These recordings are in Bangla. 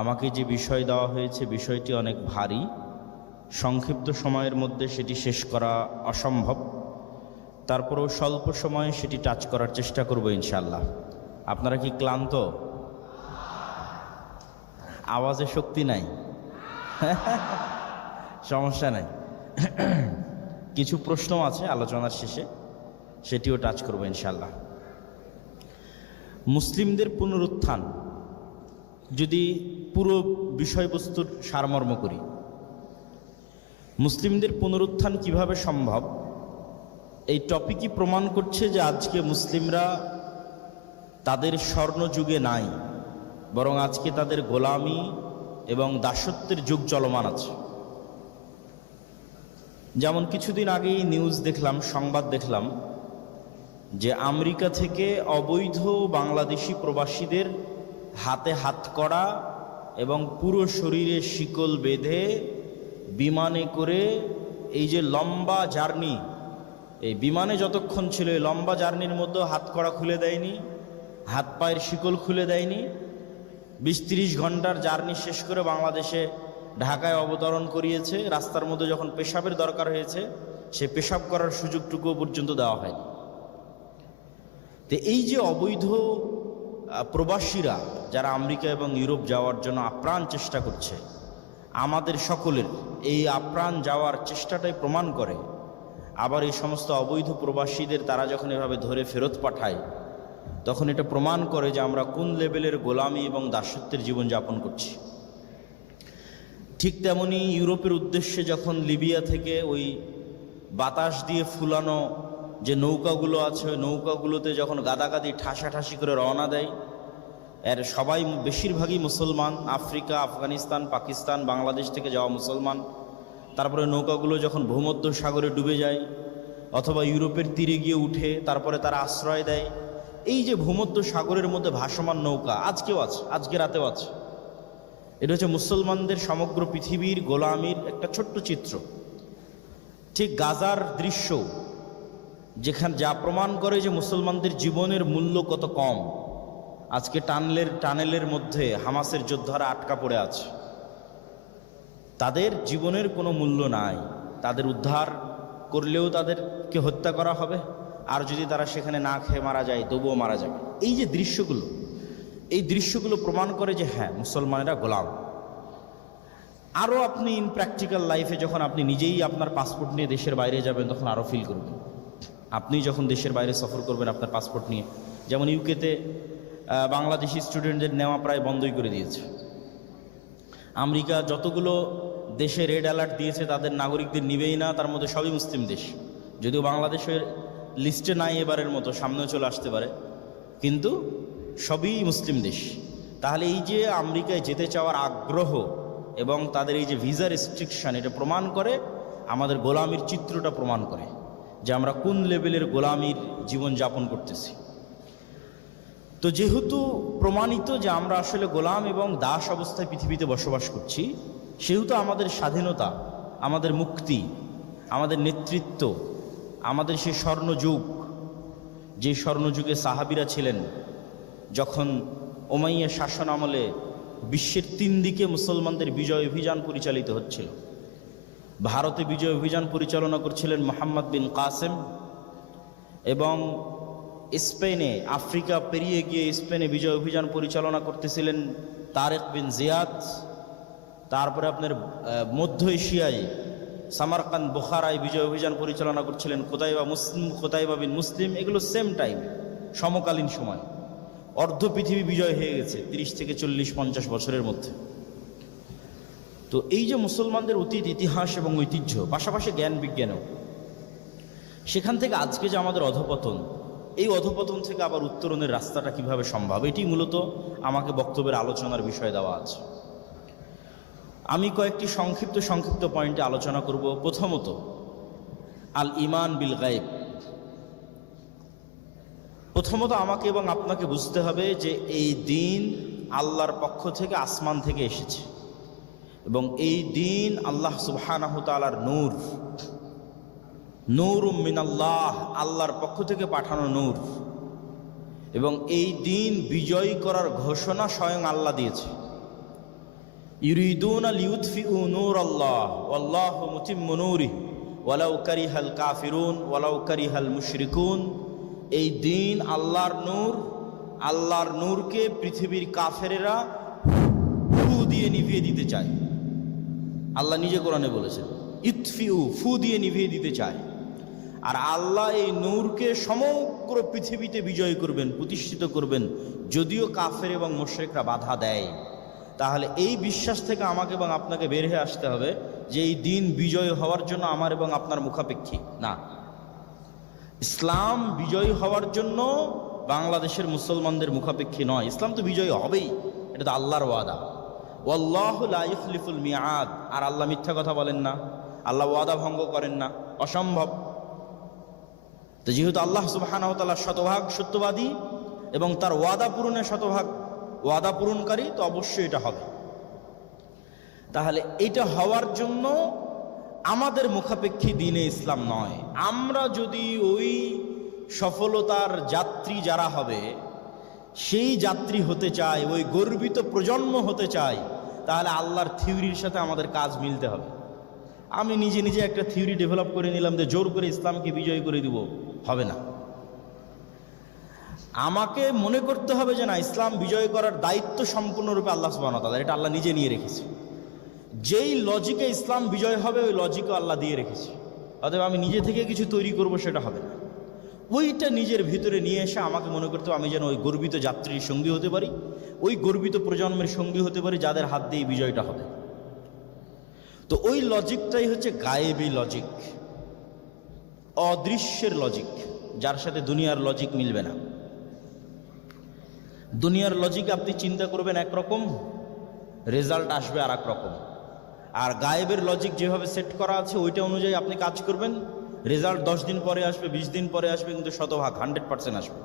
আমাকে যে বিষয় দেওয়া হয়েছে বিষয়টি অনেক ভারী, সংক্ষিপ্ত সময়ের মধ্যে সেটি শেষ করা অসম্ভব। তারপরেও স্বল্প সময়ে সেটি টাচ করার চেষ্টা করব ইনশাআল্লাহ। আপনারা কি ক্লান্ত? আওয়াজে শক্তি নাই? সমস্যা নাই। কিছু প্রশ্ন আছে আলোচনার শেষে, সেটিও টাচ করব ইনশাআল্লাহ। মুসলিমদের পুনরুত্থান, যদি পুরো বিষয়বস্তুর সারমর্ম করি, মুসলিমদের পুনরুত্থান কিভাবে সম্ভব, এই টপিকই প্রমাণ করছে যে আজকে মুসলিমরা তাদের স্বর্ণযুগে নাই, বরং আজকে তাদের গোলামি এবং দাসত্বের যুগ চলমান আছে। যেমন কিছুদিন আগেই নিউজ দেখলাম, সংবাদ দেখলাম যে আমেরিকা থেকে অবৈধ বাংলাদেশি প্রবাসীদের হাতে হাত করা এবং পুরো শরীরে শিকল বেঁধে বিমানে করে এই যে লম্বা জার্নি, এই বিমানে যতক্ষণ ছিল এই লম্বা জার্নির মধ্যে হাত কড়া খুলে দেয়নি, হাত পায়ের শিকল খুলে দেয়নি। 20-30 ঘন্টার জার্নি শেষ করে বাংলাদেশে ঢাকায় অবতরণ করিয়েছে। রাস্তার মধ্যে যখন পেশাবের দরকার হয়েছে, সে পেশাব করার সুযোগটুকুও পর্যন্ত দেওয়া হয়নি। তো এই যে অবৈধ প্রবাসীরা যারা আমেরিকা এবং ইউরোপ যাওয়ার জন্য আপ্রাণ চেষ্টা করছে, আমাদের সকলের এই আপ্রাণ যাওয়ার চেষ্টাটাই প্রমাণ করে। আবার এই সমস্ত অবৈধ প্রবাসীদের তারা যখন এভাবে ধরে ফেরত পাঠায়, তখন এটা প্রমাণ করে যে আমরা কোন লেভেলের গোলামি এবং দাসত্বের জীবনযাপন করছি। ঠিক তেমনি ইউরোপের উদ্দেশ্যে যখন লিবিয়া থেকে ওই বাতাস দিয়ে ফুলানো যে নৌকাগুলো আছে, ওই নৌকাগুলোতে যখন গাদাগাদি ঠাসাঠাসি করে রওনা দেয়, এর সবাই বেশিরভাগই মুসলমান, আফ্রিকা, আফগানিস্তান, পাকিস্তান, বাংলাদেশ থেকে যাওয়া মুসলমান। তারপরে নৌকাগুলো যখন ভূমধ্য সাগরে ডুবে যায় অথবা ইউরোপের তীরে গিয়ে উঠে তারপরে তারা আশ্রয় দেয়, এই যে ভূমধ্য সাগরের মধ্যে ভাসমান নৌকা আজকেও আছে, আজকে রাতেও আছে। এটা হচ্ছে মুসলমানদের সমগ্র পৃথিবীর গোলামির একটা ছোট্ট চিত্র। ঠিক গাজার দৃশ্য যেখানে যা প্রমাণ করে যে মুসলমানদের জীবনের মূল্য কত কম। আজকে টানেলের মধ্যে হামাসের যোদ্ধারা আটকা পড়ে আছে, তাদের জীবনের কোনো মূল্য নাই। তাদের উদ্ধার করলেও তাদেরকে হত্যা করা হবে, আর যদি তারা সেখানে না খেয়ে মারা যায় তবুও মারা যাবে। এই যে দৃশ্যগুলো, এই দৃশ্যগুলো প্রমাণ করে যে হ্যাঁ, মুসলমানেরা গোলাম। আরও আপনি ইন প্র্যাকটিক্যাল লাইফে যখন আপনি নিজেই আপনার পাসপোর্ট নিয়ে দেশের বাইরে যাবেন, তখন আরও ফিল করবেন। আপনি যখন দেশের বাইরে সফর করবেন আপনার পাসপোর্ট নিয়ে, যেমন ইউকেতে বাংলাদেশি স্টুডেন্টদের নেওয়া প্রায় বন্ধই করে দিয়েছে। আমেরিকা যতগুলো দেশে রেড অ্যালার্ট দিয়েছে তাদের নাগরিকদের নিবেই না, তার মধ্যে সবই মুসলিম দেশ। যদিও বাংলাদেশের লিস্টে নাই এবারের মতো, সামনেও চলে আসতে পারে, কিন্তু সবই মুসলিম দেশ। তাহলে এই যে আমেরিকায় যেতে চাওয়ার আগ্রহ এবং তাদের এই যে ভিসা রেস্ট্রিকশান, এটা প্রমাণ করে, আমাদের গোলামির চিত্রটা প্রমাণ করে যে আমরা কোন লেভেলের গোলামির জীবনযাপন করতেছি। তো যেহেতু প্রমাণিত যে আমরা আসলে গোলাম এবং দাস অবস্থায় পৃথিবীতে বসবাস করছি, সেহেতু আমাদের স্বাধীনতা, আমাদের মুক্তি, আমাদের নেতৃত্ব, আমাদের সেই স্বর্ণযুগ, যে স্বর্ণযুগে সাহাবীরা ছিলেন, যখন উমাইয়া শাসন আমলে বিশ্বের 3 দিকে মুসলমানদের বিজয় অভিযান পরিচালিত হচ্ছিল। ভারতে বিজয় অভিযান পরিচালনা করছিলেন মোহাম্মদ বিন কাসেম, এবং স্পেনে, আফ্রিকা পেরিয়ে গিয়ে স্পেনে বিজয় অভিযান পরিচালনা করতেছিলেন তারেক বিন জিয়াদ। তারপরে আপনার মধ্য এশিয়ায় সামারকান্দ, বুখারায় বিজয় অভিযান পরিচালনা করছিলেন কোতাইবা বিন মুসলিম। এগুলো সেম টাইম, সমকালীন সময়। অর্ধ পৃথিবী বিজয় হয়ে গেছে 30 থেকে 40-50 বছরের মধ্যে। তো এই যে মুসলমানদের অতীত ইতিহাস এবং ঐতিহ্য, পাশাপাশি জ্ঞান বিজ্ঞানও, সেখান থেকে আজকে যে আমাদের অধঃপতন, এই অধঃপতন থেকে আবার উত্তরণের রাস্তাটা কিভাবে সম্ভব, এটি মূলত আমাকে বক্তব্যের আলোচনার বিষয় দেওয়া আছে। আমি কয়েকটি সংক্ষিপ্ত পয়েন্টে আলোচনা করব। প্রথমত, আল ইমান বিল গায়েব। প্রথমত আমাকে এবং আপনাকে বুঝতে হবে যে এই দিন আল্লাহর পক্ষ থেকে, আসমান থেকে এসেছে, এবং এই দিন আল্লাহ সুবহানাহু ওয়া তাআলার নূর, নূরুম মিনাল্লাহ, আল্লাহর পক্ষ থেকে পাঠানো নূর। এবং এই দিন বিজয়ী করার ঘোষণা স্বয়ং আল্লাহ দিয়েছে। ইউরিদুনা লিউতফিউ নূরাল্লাহ ওয়াল্লাহু মুতিম্মু নূরিহি ওয়ালাউ কারিহাল কাফিরুন ওয়ালাউ কারিহাল মুশরিকুন। এই দিন আল্লাহর নূরকে পৃথিবীর কাফেরেরা ফু দিয়ে নিভিয়ে দিতে চায়। আল্লাহ নিজে কোরআনে বলেছেন ইতফিউ, ফু দিয়ে নিভিয়ে দিতে চায়। আর আল্লাহ এই নূরকে সমগ্র পৃথিবীতে বিজয় করবেন, প্রতিষ্ঠিত করবেন, যদিও কাফের এবং মুশরিকরা বাধা দেয়। তাহলে এই বিশ্বাস থেকে আমাকে এবং আপনাকে বের হয়ে আসতে হবে যে এই দিন বিজয় হওয়ার জন্য আমার এবং আপনার মুখাপেক্ষী না। ইসলাম বিজয়ী হওয়ার জন্য বাংলাদেশের মুসলমানদের মুখাপেক্ষী নয়। ইসলাম তো বিজয়ী হবেই, এটা তো আল্লাহর ওয়াদা। ওয়াল্লাহু লা ইখলিফুল মিআদ। আর আল্লাহ মিথ্যা কথা বলেন না, আল্লাহ ওয়াদা ভঙ্গ করেন না, অসম্ভব। তো যেহেতু আল্লাহ সুবহানাহু ওয়া তাআলা শতভাগ সত্যবাদী এবং তার ওয়াদা পূরণে শতভাগ ওয়াদা পূরণকারী, তো অবশ্যই এটা হবে। তাহলে এটা হওয়ার জন্য আমাদের মুখাপেক্ষী দ্বীনে ইসলাম নয়। আমরা যদি ওই সফলতার যাত্রী যারা হবে সেই যাত্রী হতে চাই, ওই গর্বিত প্রজন্ম হতে চাই, তাহলে আল্লাহর থিওরির সাথে আমাদের কাজ মিলতে হবে। আমি নিজে নিজে একটা থিওরি ডেভেলপ করে নিলাম যে জোর করে ইসলামকে বিজয় করে দিব, হবে না। আমাকে মনে করতে হবে যে না, ইসলাম বিজয় করার দায়িত্ব সম্পূর্ণরূপে আল্লাহ সুবহানাহু ওয়া তাআলা, এটা আল্লাহ নিজে নিয়ে রেখেছে। যেই লজিকে ইসলাম বিজয় হবে ওই লজিকও আল্লাহ দিয়ে রেখেছে। অতএব আমি নিজে থেকে কিছু তৈরি করব সেটা হবে না। ওইটা নিজের ভিতরে নিয়ে এসে আমাকে মনে করতে হবে আমি যেন ওই গর্বিত যাত্রীর সঙ্গী হতে পারি, ওই গর্বিত প্রজন্মের সঙ্গী হতে পারি যাদের হাত দিয়ে বিজয়টা হবে। তো ওই লজিকটাই হচ্ছে গায়েবী লজিক, অদৃশ্যের লজিক, যার সাথে দুনিয়ার লজিক মিলবে না। দুনিয়ার লজিক আপনি চিন্তা করবেন একরকম, রেজাল্ট আসবে আর এক রকম। আর গায়েবের লজিক যেভাবে সেট করা আছে ওইটা অনুযায়ী আপনি কাজ করবেন, রেজাল্ট 10 দিন পরে আসবে, 20 দিন পরে আসবে, কিন্তু শতভাগ 100% আসবে।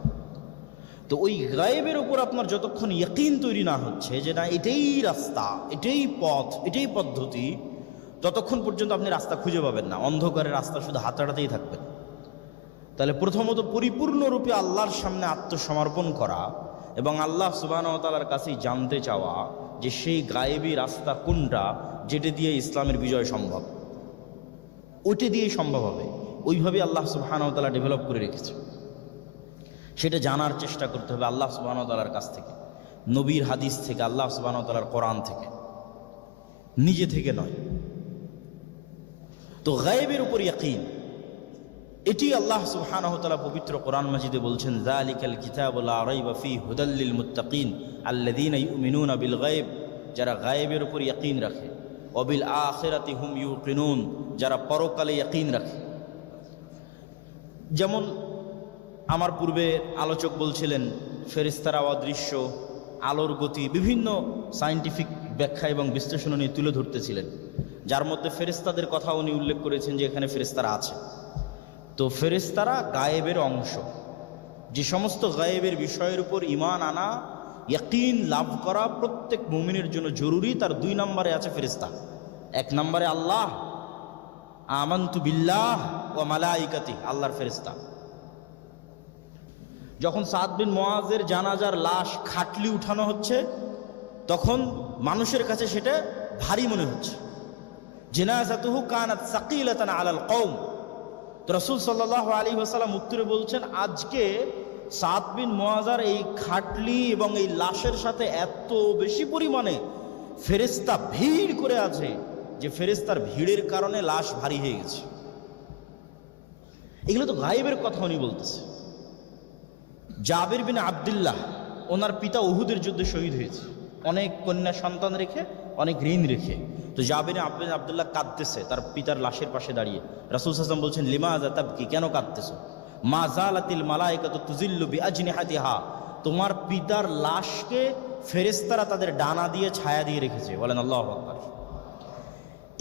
তো ওই গায়েবের উপর আপনার যতক্ষণ ইয়াকিন তৈরি না হচ্ছে যে না এটাই রাস্তা, এটাই পথ, এটাই পদ্ধতি, ততক্ষণ পর্যন্ত আপনি রাস্তা খুঁজে পাবেন না। অন্ধকারের রাস্তা শুধু হাতাটাতেই থাকবেন। তাহলে প্রথমত পরিপূর্ণরূপে আল্লাহর সামনে আত্মসমর্পণ করা এবং আল্লাহ সুবহানাহু ওয়া তাআলার কাছেই জানতে চাওয়া যে সেই গায়েবী রাস্তা কোনটা, যেটা দিয়ে ইসলামের বিজয় সম্ভব, ওইটা দিয়েই সম্ভব হবে। ওইভাবে আল্লাহ সুবহানাহু ওয়া তাআলা ডেভেলপ করে রেখেছে। সেটা জানার চেষ্টা করতে হবে আল্লাহ সুবহানাহু ওয়া তাআলার কাছ থেকে, নবীর হাদিস থেকে, আল্লাহ সুবহানাহু ওয়া তাআলার কোরআন থেকে, নিজে থেকে নয়। তো গায়েবের উপর ইয়াকিন, এটি আল্লাহ সুবহানাহু ওয়া তাআলা পবিত্র কোরআন মাজিদে বলছেন যালিকাল কিতাবু লা রাইবা ফীহি হুদাল লিল মুত্তাকিন আল্লাযীনা ইউমিনুনা বিল গায়ব। যারা গায়েবের উপর ইয়াকিন রাখে, ওয়া বিল আখিরাতি হুম ইউকিনুন, যারা পরকালে ইয়াকিন রাখে। যেমন আমার পূর্বে আলোচক বলছিলেন ফেরেশতারা অদৃশ্য, আলোর গতি, বিভিন্ন সায়েন্টিফিক ব্যাখ্যা এবং বিশ্লেষণ নিয়ে তুলে ধরতেছিলেন, যার মধ্যে ফেরেশতাদের কথা উনি উল্লেখ করেছেন যে এখানে ফেরেশতারা আছে। তো ফেরেশতারা গায়েবের অংশ। যে সমস্ত গায়েবের বিষয়ের উপর ঈমান আনা, ইয়াকিন লাভ করা প্রত্যেক মুমিনের জন্য জরুরি, তার 2 নম্বরে আছে ফেরেশতা। 1 নম্বরে আল্লাহ, আমানতু বিল্লাহ ওয়া মালাইকাতি, আল্লাহর ফেরেশতা। যখন সাদ বিন মুআজের জানাজার লাশ খাটলি উঠানো হচ্ছে তখন মানুষের কাছে সেটা ভারী মনে হচ্ছে। জানাজাতুহু কানাত সাকিলাতান আলাল কওম। তো রাসূল সাল্লাল্লাহু আলাইহি ওয়াসাল্লাম উত্তরে বলছেন, আজকে সাদ বিন মুআজার এই খাটলি এবং এই লাশের সাথে এত বেশি পরিমাণে ফেরেশতা ভিড় করে আছে যে ফেরেশতার ভিড়ের কারণে লাশ ভারী হয়ে গেছে। এগুলো তো গায়েবের কথা উনি বলতেছে। জাবির বিন আব্দুল্লাহ, ওনার পিতা উহুদের যুদ্ধে শহীদ হয়েছে, অনেক কন্যা সন্তান রেখে, অনেক ঋণ রেখে। তো জাবির বিন আব্দুল্লাহ কাঁদতেছে তার পিতার লাশের পাশে দাঁড়িয়ে। রাসূল সাল্লাল্লাহু আলাইহি ওয়াসাল্লাম বলছেন, লিমাযা তাবকি, কেন কাঁদতেছো? মা যালাতিল মালায়েকাতু তুযিল্লু বিআজনিহাতিহা, তোমার পিতার লাশকে ফেরেশতারা তাদের ডানা দিয়ে ছায়া দিয়ে রেখেছে। বলেন আল্লাহু আকবার।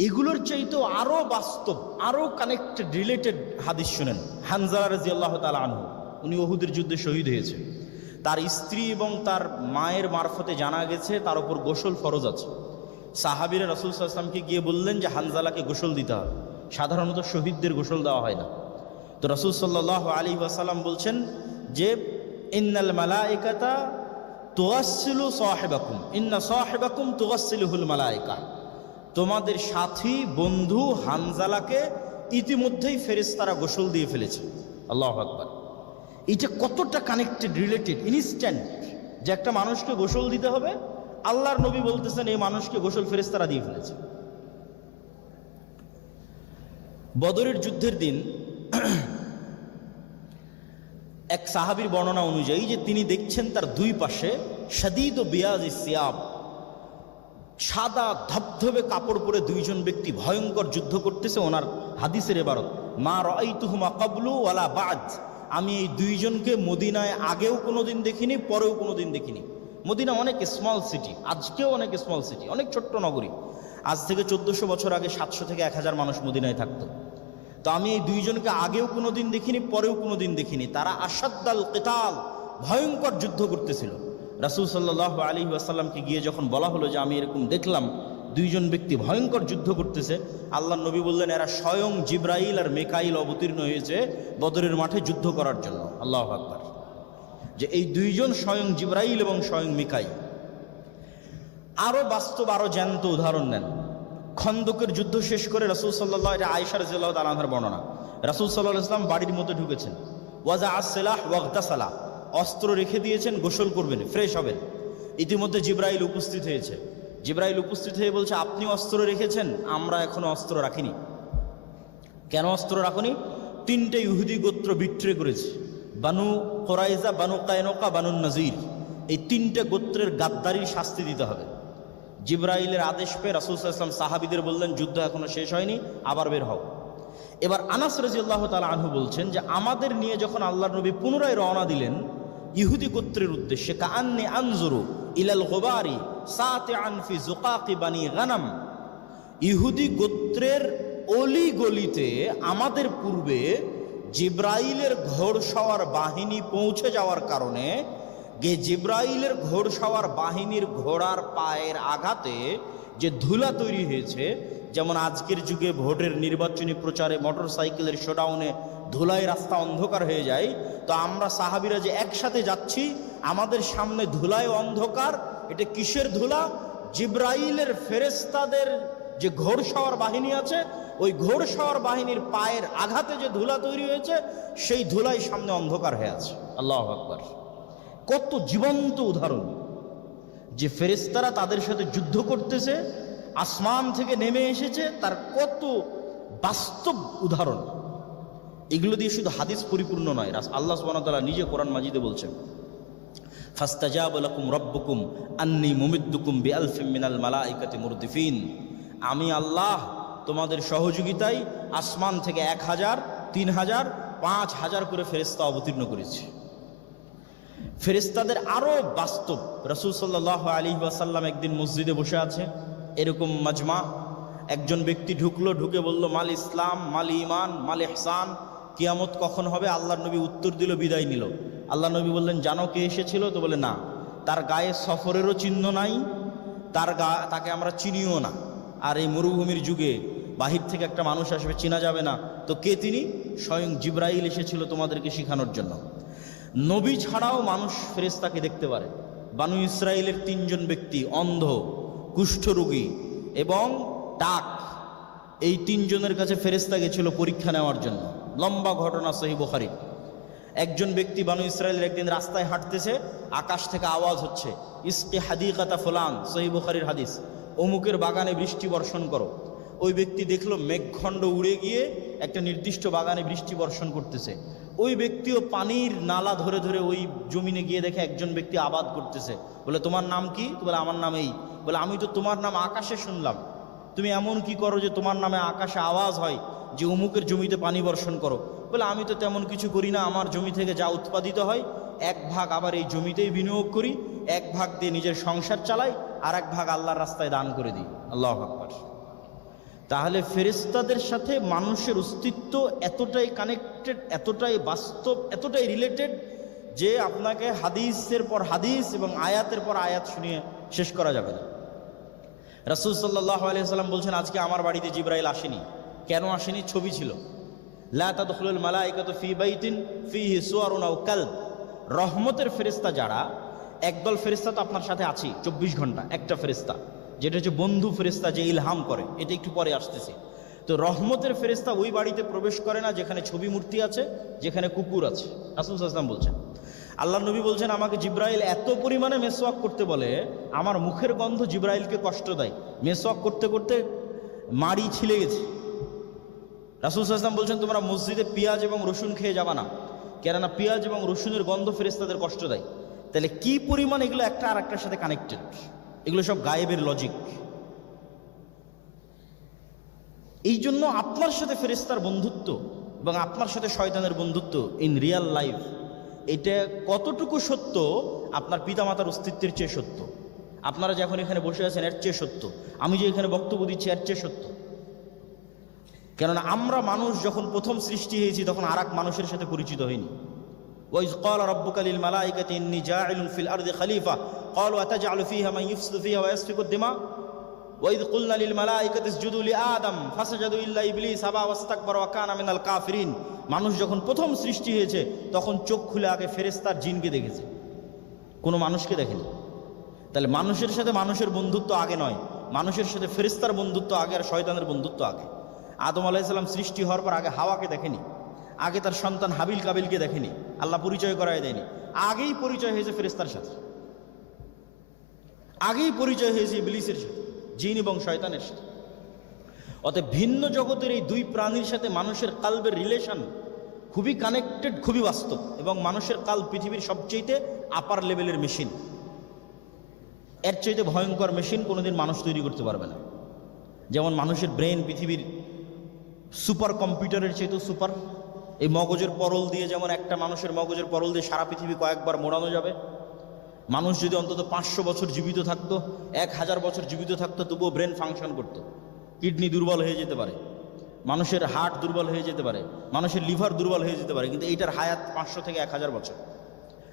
এগুলোর চাইতেও আরো বাস্তব, আরো কানেক্টেড, রিলেটেড হাদিস শুনেন। হানজালা রাদিয়াল্লাহু তাআলা আনহু, উনি উহুদের যুদ্ধে শহীদ হয়েছে। তার স্ত্রী এবং তার মায়ের মারফতে জানা গেছে তার উপর গোসল ফরজ আছে। সাহাবীরা রাসূল সাল্লাল্লাহু আলাইহি ওয়াসাল্লামকে গিয়ে বললেন যে হানজালাকে গোসল দিতে হবে। সাধারণত শহীদদের গোসল দেওয়া হয় না। তো রাসূল সাল্লাল্লাহু আলাইহি ওয়াসাল্লাম বলছেন যে ইন্নাল মালাইকাতা তুগাসসিলু সাহিবাকুম ইন্না সাহিবাকুম তুগাসসিলুহুল মালায়েকা, তোমাদের সাথী বন্ধু হানজালাকে ইতিমধ্যেই ফেরেশতারা গোসল দিয়ে ফেলেছে। আল্লাহু আকবার। এটা কতটা কানেক্টেড, রিলেটেড, ইনস্ট্যান্ট যে একটা মানুষকে গোসল দিতে হবে, আল্লাহর নবী বলতেছেন এই মানুষকে গোসল ফেরেশতারা দিয়ে ফেলেছে। বদরের যুদ্ধের দিন এক সাহাবীর বর্ণনা অনুযায়ী যে তিনি দেখছেন তার দুই পাশে শাদীদ ও বিয়াজি সিয়াব, সাদা ধবধবে কাপড় পরে দুইজন ব্যক্তি ভয়ঙ্কর যুদ্ধ করতেছে। ওনার হাদিসের ইবারত, মা রাআইতুহুমা ক্বাবলু ওয়ালা বা'দ, আমি এই দুইজনকে মদিনায় আগেও কোনোদিন দেখিনি, পরেও কোনোদিন দেখিনি। মদিনা অনেক স্মল সিটি, আজকেও অনেক স্মল সিটি, অনেক ছোট্ট নগরী। আজ থেকে 1400 বছর আগে 700 থেকে 1000 মানুষ মদিনায় থাকতো। তো আমি এই দুইজনকে আগেও কোনোদিন দেখিনি, পরেও কোনোদিন দেখিনি। তারা আশাদ্দাল কিতাল, ভয়ঙ্কর যুদ্ধ করতেছিল। রাসূল সাল্লাল্লাহু আলাইহি ওয়াসাল্লামকে গিয়ে যখন বলা হলো যে আমি এরকম দেখলাম দুইজন ব্যক্তি ভয়ঙ্কর যুদ্ধ করতেছে, আল্লাহর নবী বললেন এরা স্বয়ং জিব্রাইল আর মিকাইল অবতীর্ণ হয়েছে বদরের মাঠে যুদ্ধ করার জন্য। আল্লাহু আকবার। যে এই দুইজন স্বয়ং জিব্রাইল এবং স্বয়ং মিকাইল। আরো বাস্তব, আরো জ্যান্ত উদাহরণ নেন। খন্দকের যুদ্ধ শেষ করে রাসূল সাল্লাল্লাহু আলাইহি, আয়েশা রাদিয়াল্লাহু তাআলা আনহার বর্ণনা, রাসূল সাল্লাল্লাহু আলাইহি ওয়াসাল্লাম বাড়ির মধ্যে ঢুকেছেন, ওয়াজা আসসালাহ ওয়াগতাসালা, অস্ত্র রেখে দিয়েছেন, গোসল করবেন, ফ্রেশ হবেন। ইতিমধ্যে জিব্রাইল উপস্থিত হয়েছে। জিব্রাইল উপস্থিত হয়ে বলছে আপনি অস্ত্র রেখেছেন, আমরা এখনো অস্ত্র রাখিনি। কেন অস্ত্র রাখনি? 3টে ইহুদি গোত্র বিট্রে করেছে, বানু কুরাইজা, বানু কায়নুকা, বানু নাজির। এই 3টে গোত্রের গাদ্দারির শাস্তি দিতে হবে। জিব্রাইলের আদেশ পেয়ে রাসূল সাল্লাল্লাহু আলাইহি ওয়াসাল্লাম সাহাবীদের বললেন যুদ্ধ এখনো শেষ হয়নি, আবার বের হও। এবার আনাস রাদিয়াল্লাহু তাআলা আনহু বলছেন যে আমাদের নিয়ে যখন আল্লাহর নবী পুনরায় রওনা দিলেন ইহুদি গোত্রের উদ্দেশ্যে, কাআন্নি আনজুরু ইলাল গুবারি সাতিআন ফি যুকাকি বানি গানাম, ইহুদি গোত্রের অলি গলিতে আমাদের পূর্বে জিব্রাইলের ঘোড়সওয়ার বাহিনী পৌঁছে যাওয়ার কারণে জিব্রাইলের ঘোড়সওয়ার বাহিনীর ঘোড়ার পায়ের আঘাতে যে ধুলা তৈরি হয়েছে, যেমন আজকের যুগে ভোটের নির্বাচনী প্রচারে মোটর সাইকেলের শোডাউনে ধুলায় রাস্তা অন্ধকার হয়ে যায়, তো আমরা সাহাবীরা যে একসাথে যাচ্ছি আমাদের সামনে ধুলায় অন্ধকার। এটা কিসের ধুলা? জিব্রাইলের ফেরেশতাদের যে ঘোড়সওয়ার বাহিনী আছে, ওই ঘোড়সওয়ার বাহিনীর পায়ের আঘাতে যে ধুলা তৈরি হয়েছে, সেই ধুলায় সামনে অন্ধকার হয়ে আছে। আল্লাহু আকবার। কত জীবন্ত উদাহরণ যে ফেরেশতারা তাদের সাথে যুদ্ধ করতেছে, আসমান থেকে নেমে এসেছে, তার কত বাস্তব উদাহরণ। এগুলো দিয়ে শুধু হাদিস পরিপূর্ণ নয়, আল্লাহ সুবহানাহু ওয়া তাআলা নিজে কোরআন মাজিদে বলছেন ফাস্তাজাবা লাকুম রাব্বুকুম আন্নী মুমিদ্দুকুম বিআলফিম মিনাল মালাইকাতি মুরদিফিন, আমি আল্লাহ তোমাদের সহযোগিতায় আসমান থেকে 1000, 3000, 5000 করে ফেরেশতা অবতীর্ণ করেছি। ফেরেশতাদের আরো বাস্তব। রাসূল সাল্লাল্লাহু আলাইহি ওয়াসাল্লাম একদিন মসজিদে বসে আছে, এরকম মাজমা, একজন ব্যক্তি ঢুকলো, ঢুকে বলল মাল ইসলাম, মাল ঈমান, মাল ইহসান, কিয়ামত কখন হবে? আল্লাহর নবী উত্তর দিল, বিদায় নিল। আল্লাহ নবী বললেন জানো কে এসেছিল? তো বলে না। তার গায়ে সফরেরও চিহ্ন নাই, তাকে আমরা চিনিও না। আর এই মরুভূমির যুগে বাহির থেকে একটা মানুষ আসবে, চেনা যাবে না, তো কে তিনি? স্বয়ং জিব্রাইল এসেছিল তোমাদেরকে শেখানোর জন্য। নবী ছাড়াও মানুষ ফেরেশতাকে দেখতে পারে। বানু ইসরাইলের 3 জন ব্যক্তি, অন্ধ, কুষ্ঠরোগী এবং টাক, এই 3 জনের কাছে ফেরেশতা গেছিল পরীক্ষা নেওয়ার জন্য। লম্বা ঘটনা, সহিহ বুখারী। একজন ব্যক্তি বানু ইসরাইলের একদিন রাস্তায় হাঁটতেছে, আকাশ থেকে আওয়াজ হচ্ছে ইসকি হাদিকাতা ফুলান, সহিহ বুখারীর হাদিস, অমুকের বাগানে বৃষ্টি বর্ষণ করো। ওই ব্যক্তি দেখলো মেঘখণ্ড উড়ে গিয়ে একটা নির্দিষ্ট বাগানে বৃষ্টি বর্ষণ করতেছে। ওই ব্যক্তিও পানির নালা ধরে ধরে ওই জমিনে গিয়ে দেখে একজন ব্যক্তি আবাদ করতেছে। বলে তোমার নাম কি? বলে আমার নাম এই। বলে আমি তো তোমার নাম আকাশে শুনলাম, তুমি এমন কি করো যে তোমার নামে আকাশে আওয়াজ হয় যে অমুকের জমিতে পানি বর্ষণ করো? বলে আমি তো তেমন কিছু করি না, আমার জমি থেকে যা উৎপাদিত হয় 1 ভাগ আবার এই জমিতেই বিনিয়োগ করি, 1 ভাগ দিয়ে নিজের সংসার চালাই, আর 1 ভাগ আল্লাহর রাস্তায় দান করে দিই। আল্লাহু আকবার। তাহলে ফেরেশতাদের সাথে মানুষের অস্তিত্ব এতটাই কানেক্টেড, এতটাই বাস্তব, এতটাই রিলেটেড যে আপনাকে হাদিসের পর হাদিস এবং আয়াতের পর আয়াত শুনিয়ে শেষ করা যাবে না। রাসূল সাল্লাল্লাহু আলাইহি ওয়াসাল্লাম বলছেন আজকে আমার বাড়িতে জিব্রাইল আসেনি। কেন আসেনি? ছবি ছিল। লা তাদখুলুল মালাইকাতু ফি বাইতিন ফিহি সুওয়ারুন আও কালব, রহমতের ফেরেশতা যারা, একদল ফেরেশতা তো আপনার সাথে আছেই 24 ঘন্টা, একটা ফেরেশতা যেটা হচ্ছে বন্ধু ফেরেশতা, যে ইলহাম করে, এটা একটু পরে আসতেছে। তো রহমতের ফেরেশতা ওই বাড়িতে প্রবেশ করে না যেখানে ছবি মূর্তি আছে, যেখানে কুকুর আছে। রাসূল সাল্লাল্লাহু আলাইহি ওয়াসাল্লাম বলছেন, আল্লাহ নবী বলছেন, আমাকে জিব্রাইল এত পরিমাণে মেসওয়াক করতে বলে, আমার মুখের গন্ধ জিব্রাইলকে কষ্ট দেয়, মেসওয়াক করতে করতে মাড়ি ছিলে গেছে। রাসূল সাল্লাল্লাহু আলাইহি ওয়াসাল্লাম বলছেন, তোমরা মসজিদে পেঁয়াজ এবং রসুন খেয়ে যাবা না, কেননা পেঁয়াজ এবং রসুনের গন্ধ ফেরেশতাদের কষ্ট দেয়। তাহলে কি পরিমাণ এগুলো একটা আর একটার সাথে কানেক্টেড, এগুলো সব গায়েবের লজিক। এই জন্য আপনার সাথে ফেরেশতার বন্ধুত্ব এবং আপনার সাথে শয়তানের বন্ধুত্ব ইন রিয়াল লাইফ, এটা কতটুকু সত্য আপনার পিতামাতার অস্তিত্বের চেয়ে সত্য, আপনারা যখন এখানে বসে আছেন এর চেয়ে সত্য, আমি যে এখানে বক্তব্য দিচ্ছি এর চেয়ে সত্য। কেননা আমরা মানুষ যখন প্রথম সৃষ্টি হয়েছি তখন আর এক মানুষের সাথে পরিচিত হইনি। ওয়াইজ ক্বালা রাব্বুকা লিল মালাইকাতি ইন্নী জাইলুন ফিল আরদি খলিফা ক্বালু আতাজআলু ফিহা মান ইফসিদু ফিহা ওয়া ইয়াসফিকু দিমা ওয়াইদ কুলনা লিল মালাইকাতি ইসজুদু লিআদম ফাসাজাদু ইল্লা ইবলিস আবা ওয়াস্তাকবারা ওয়া কানা মিনাল কাফিরিন। মানুষ যখন প্রথম সৃষ্টি হয়েছে তখন চোখ খুলে আগে ফেরেশতার জিনকে দেখেছে, কোনো মানুষকে দেখেনি। তাহলে মানুষের সাথে মানুষের বন্ধুত্ব আগে নয়, মানুষের সাথে ফেরেশতার বন্ধুত্ব আগে আর শয়তানের বন্ধুত্ব আগে। আদম আলাইহিস সালাম সৃষ্টি হওয়ার পর আগে হাওয়াকে দেখেনি, আগে তার সন্তান হাবিল কাবিলকে দেখেনি, আল্লাহ পরিচয় করায় দেয়নি। আগেই পরিচয় হয়েছে ফেরেশতার সাথে, আগেই পরিচয় হয়েছে ইবলিসের সাথে, জিন এবং শয়তানের সাথে। অতএব ভিন্ন জগতের এই দুই প্রাণীর সাথে মানুষের কালবের রিলেশন খুবই কানেক্টেড, খুবই বাস্তব। এবং মানুষের কাল পৃথিবীর সবচেয়ে আপার লেভেলের মেশিন, এর চাইতে ভয়ঙ্কর মেশিন কোনোদিন মানুষ তৈরি করতে পারবে না। যেমন মানুষের ব্রেন পৃথিবীর সুপার কম্পিউটারের চাইতেও সুপার। এই মগজের পরল দিয়ে, যেমন একটা মানুষের মগজের পরল দিয়ে সারা পৃথিবী কয়েকবার মোড়ানো যাবে। মানুষ যদি অন্তত 500 বছর জীবিত থাকতো, 1000 বছর জীবিত থাকতো, তবুও ব্রেন ফাংশন করতো। কিডনি দুর্বল হয়ে যেতে পারে, মানুষের হার্ট দুর্বল হয়ে যেতে পারে, মানুষের লিভার দুর্বল হয়ে যেতে পারে, কিন্তু এইটার হায়াত 500 থেকে 1000 বছর।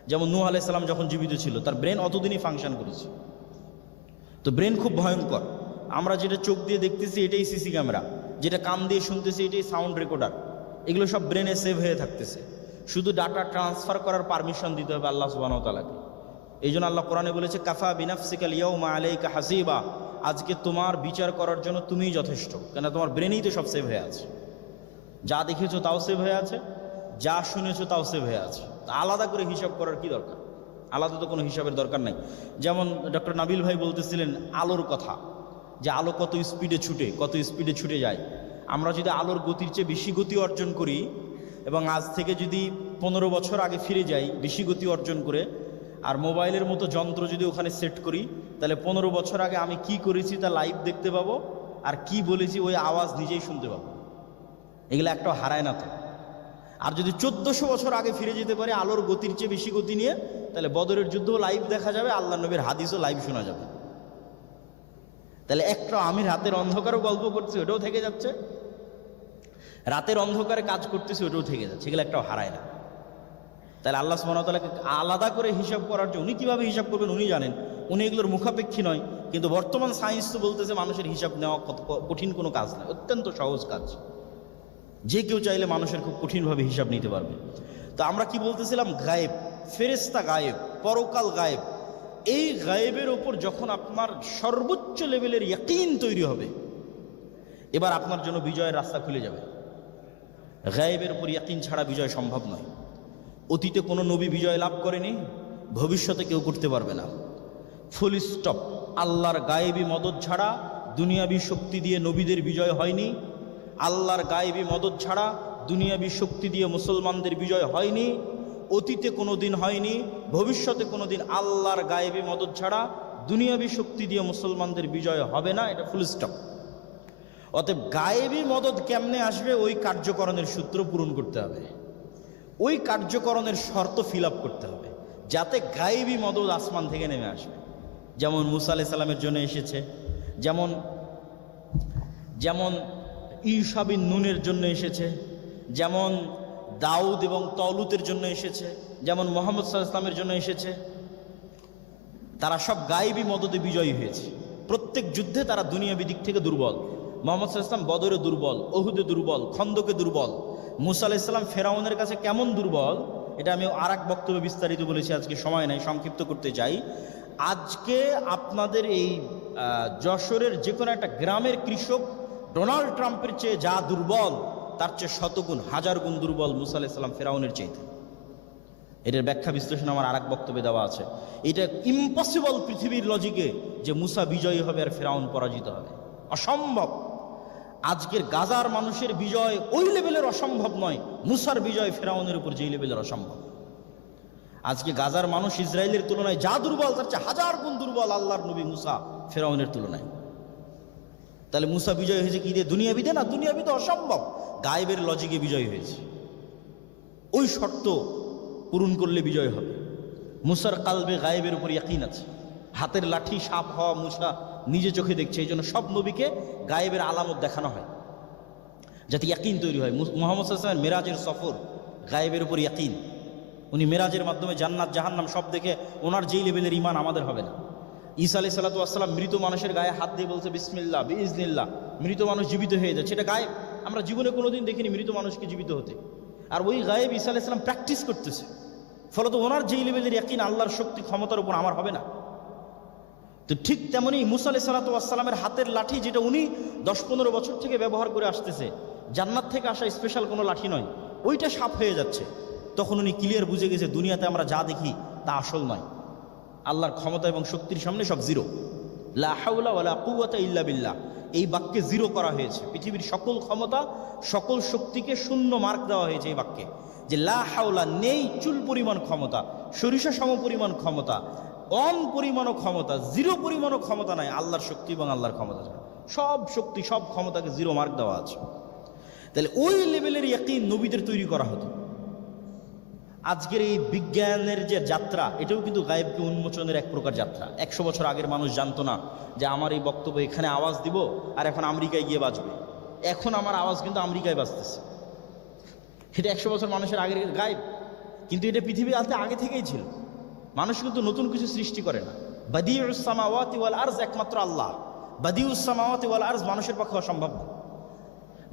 যেমন নূহ আলাইহিস সালাম যখন জীবিত ছিল তার ব্রেন অতদিনই ফাংশন করেছে। তো ব্রেন খুব ভয়ঙ্কর। আমরা যেটা চোখ দিয়ে দেখতেছি এটাই সিসি ক্যামেরা, যেটা কান দিয়ে শুনতেছি এটাই সাউন্ড রেকর্ডার, এগুলো সব ব্রেনে সেভ হয়ে থাকতেছে। শুধু ডাটা ট্রান্সফার করার পারমিশন দিতে হবে আল্লাহ সুবহানাহু ওয়া তাআলাকে। এই জন্য আল্লাহ কোরআনে বলেছে, কাফা বিনাফসিকাল ইয়াউমা আলাইকা হাসিবা, আজকে তোমার বিচার করার জন্য তুমিই যথেষ্ট, কেন তোমার ব্রেনেই তো সব সেভ হয়ে আছে। যা দেখেছো তাও সেভ হয়ে আছে, যা শুনেছো তাও সেভ হয়ে আছে। আলাদা করে হিসাব করার কি দরকার? আলাদা তো কোনো হিসাবের দরকার নাই। যেমন ডক্টর নাবিল ভাই বলতেছিলেন আলোর কথা, যে আলো কত স্পিডে ছুটে যায়। আমরা যদি আলোর গতির চেয়ে বেশি গতি অর্জন করি এবং আজ থেকে যদি 15 বছর আগে ফিরে যাই বেশি গতি অর্জন করে, আর মোবাইলের মতো যন্ত্র যদি ওখানে সেট করি, তাহলে 15 বছর আগে আমি কি করেছি তা লাইভ দেখতে পাবো, আর কি বলেছি ওই আওয়াজ নিজেই শুনতে পাবো। এগুলো একটাও হারায় না তো। আর যদি 1400 বছর আগে ফিরে যেতে পারে আলোর গতির চেয়ে বেশি গতি নিয়ে, তাহলে বদরের যুদ্ধও লাইভ দেখা যাবে, আল্লাহ নবীর হাদিসও লাইভ শোনা যাবে। তাহলে একটা আমি রাতের অন্ধকারও গল্প করছি, ওটাও থেকে যাচ্ছে, রাতের অন্ধকারে কাজ করতেছি, ওটাও থেকে যাচ্ছে, এগুলো একটাও হারায় না। তাহলে আল্লাহ সুবহানাহু ওয়া তাআলাকে আলাদা করে হিসাব করার জন্য, উনি কীভাবে হিসাব করবেন উনি জানেন, উনি এগুলোর মুখাপেক্ষী নয়। কিন্তু বর্তমান সায়েন্স তো বলতেছে মানুষের হিসাব নেওয়া কঠিন কোনো কাজ নয়, অত্যন্ত সহজ কাজ। যে কেউ চাইলে মানুষের খুব কঠিনভাবে হিসাব নিতে পারবে। তো আমরা কি বলতেছিলাম, গায়েব, ফেরেশতা গায়েব, পরকাল গায়েব। এই গায়েবের ওপর যখন আপনার সর্বোচ্চ লেভেলের ইয়াকিন তৈরি হবে, এবার আপনার জন্য বিজয়ের রাস্তা খুলে যাবে। গায়েবের উপর ইয়াকিন ছাড়া বিজয় সম্ভব নয়। অতীতে কোনো নবী বিজয় লাভ করেনি, ভবিষ্যতে কেউ করতে পারবে না। Full stop. আল্লাহর গায়েবী মদদ ছাড়া দুনিয়াবী শক্তি দিয়ে নবীদের বিজয় হয়নি, আল্লাহর গায়েবী মদদ ছাড়া দুনিয়াবী শক্তি দিয়ে মুসলমানদের বিজয় হয়নি, অতীতে কোনো দিন হয়নি, ভবিষ্যতে কোনো দিন আল্লাহর গায়েবী মদদ ছাড়া দুনিয়াবী শক্তি দিয়ে মুসলমানদের বিজয় হবে না, এটা ফুল স্টপ। অতএব গায়েবী মদদ কেমনে আসবে, ওই কার্যকরণের সূত্র পূরণ করতে হবে, ওই কার্যকরণের শর্ত ফিল আপ করতে হবে, যাতে গায়েবী মদদ আসমান থেকে নেমে আসবে। যেমন মুসা আলাইহিস সালামের জন্য এসেছে, যেমন ঈসা বিন নুনের জন্য এসেছে, যেমন দাউদ এবং তলুতের জন্য এসেছে, যেমন মুহাম্মদ সাল্লাল্লাহু আলাইহি ওয়াসাল্লামের জন্য এসেছে। তারা সব গায়েবী মদদে বিজয়ী হয়েছে। প্রত্যেক যুদ্ধে তারা দুনিয়াবী দিক থেকে দুর্বল। মুহাম্মদ সাল্লাল্লাহু আলাইহি ওয়াসাল্লাম বদরে দুর্বল, উহুদে দুর্বল, খন্দকে দুর্বল। মুসা আলাইহিস সালাম ফেরাউনের কাছে কেমন দুর্বল, এটা আমি আর এক বক্তব্যে বিস্তারিত বলেছি, আজকে সময় নাই, সংক্ষিপ্ত করতে চাই। আজকে আপনাদের এই যশোরের যে কোনো একটা গ্রামের কৃষক ডোনাল্ড ট্রাম্পের চেয়ে যা দুর্বল, তার চেয়ে শতগুণ হাজার গুণ দুর্বল মুসা আলাইহিস সালাম ফেরাউনের চাইতে। এটার ব্যাখ্যা বিশ্লেষণ আমার আর এক বক্তব্যে দেওয়া আছে। এটা ইম্পসিবল পৃথিবীর লজিকে যে মুসা বিজয়ী হবে আর ফেরাউন পরাজিত হবে, অসম্ভব। আজকের গাজার মানুষের বিজয় ওই লেভেলের অসম্ভব নয়, মুসার বিজয় ফেরাউনের উপর যেই লেভেলের অসম্ভব। আজকে গাজার মানুষ ইসরায়েলের তুলনায় যা দুর্বল, তার চেয়ে হাজার গুণ দুর্বল আল্লাহর নবী মুসা ফেরাউনের তুলনায়। তাহলে মুসা বিজয় হয়েছে কি দিয়ে? দুনিয়াবিদে না, দুনিয়াবিদে অসম্ভব, গায়েবের লজিকে বিজয় হয়েছে। ওই শর্ত পূরণ করলে বিজয় হবে। মুসার কালবে গায়েবের উপর ইয়াকিন আছে। হাতের লাঠি সাপ হওয়া মুসা নিজে চোখে দেখছে, এই জন্য সব নবীকে গায়েবের আলামত দেখানো হয় যাতে ইয়াকিন তৈরি হয়। মুহাম্মদ সাল্লাল্লাহু আলাইহি ওয়াসাল্লামের মেরাজের সফর গায়েবের উপর ইয়াকিন। উনি মেরাজের মাধ্যমে জান্নাত জাহান্নাম সব দেখে ওনার যেই লেভেলের ইমান আমাদের হবে না। ঈসা আলাইহিস সালাতু ওয়াস সালাম মৃত মানুষের গায়ে হাত দিয়ে বলছে বিসমিল্লাহ বিইজনিল্লাহ, মৃত মানুষ জীবিত হয়ে যাচ্ছে। এটা গায়েব, আমরা জীবনে কোনোদিন দেখিনি মৃত মানুষকে জীবিত হতে। আর ওই গায়েব ঈসা আলাইহিস সালাম প্র্যাকটিস করতেছে, ফলত ওনার যেই লেভেলের ইয়াকিন আল্লাহর শক্তি ক্ষমতার উপর আমার হবে না। তো ঠিক তেমনি মুসা আলাইহিস সালাতু ওয়াস সালামের হাতের লাঠি, যেটা উনি 10-15 বছর থেকে ব্যবহার করে আসতেছে, জান্নাত থেকে আসা স্পেশাল কোনো লাঠি নয়, ওইটা সাপ হয়ে যাচ্ছে। তখন উনি ক্লিয়ার বুঝে গেছে দুনিয়াতে আমরা যা দেখি তা আসল নয়, আল্লাহর ক্ষমতা এবং শক্তির সামনে সব জিরো। লা হাওলা ওয়ালা কুওয়াতা ইল্লা বিল্লাহ, এই বাক্যে জিরো করা হয়েছে। পৃথিবীর সকল ক্ষমতা সকল শক্তিকে শূন্য মার্ক দেওয়া হয়েছে এই বাক্যে, যে লা হাওলা নেই চুল পরিমাণ ক্ষমতা, সরিষা সম পরিমাণ ক্ষমতা, অন পরিমাণও ক্ষমতা, জিরো পরিমাণও ক্ষমতা নাই আল্লাহর শক্তি এবং আল্লাহর ক্ষমতা ছাড়া। সব শক্তি সব ক্ষমতাকে জিরো মার্ক দেওয়া আছে। তাহলে ওই লেভেলের ইয়াকিন নবীদের তৈরি করা হতো। আজকের এই বিজ্ঞানের যে যাত্রা, এটাও কিন্তু গায়েবকে উন্মোচনের এক প্রকার যাত্রা। 100 বছর আগের মানুষ জানতো না যে আমার এই বক্তব্য এখানে আওয়াজ দিব আর এখন আমেরিকায় গিয়ে বাজবে। এখন আমার আওয়াজ কিন্তু আমেরিকায় বাজতেছে। এটা 100 বছর মানুষের আগের গায়েব, কিন্তু এটা পৃথিবীর আগে থেকেই ছিল। মানুষ কিন্তু নতুন কিছু সৃষ্টি করে না। বাদিউস সামাওয়াতি ওয়াল আরজ, একমাত্র আল্লাহ। বাদিউস সামাওয়াতি ওয়াল আরজ মানুষের পক্ষে অসম্ভব না।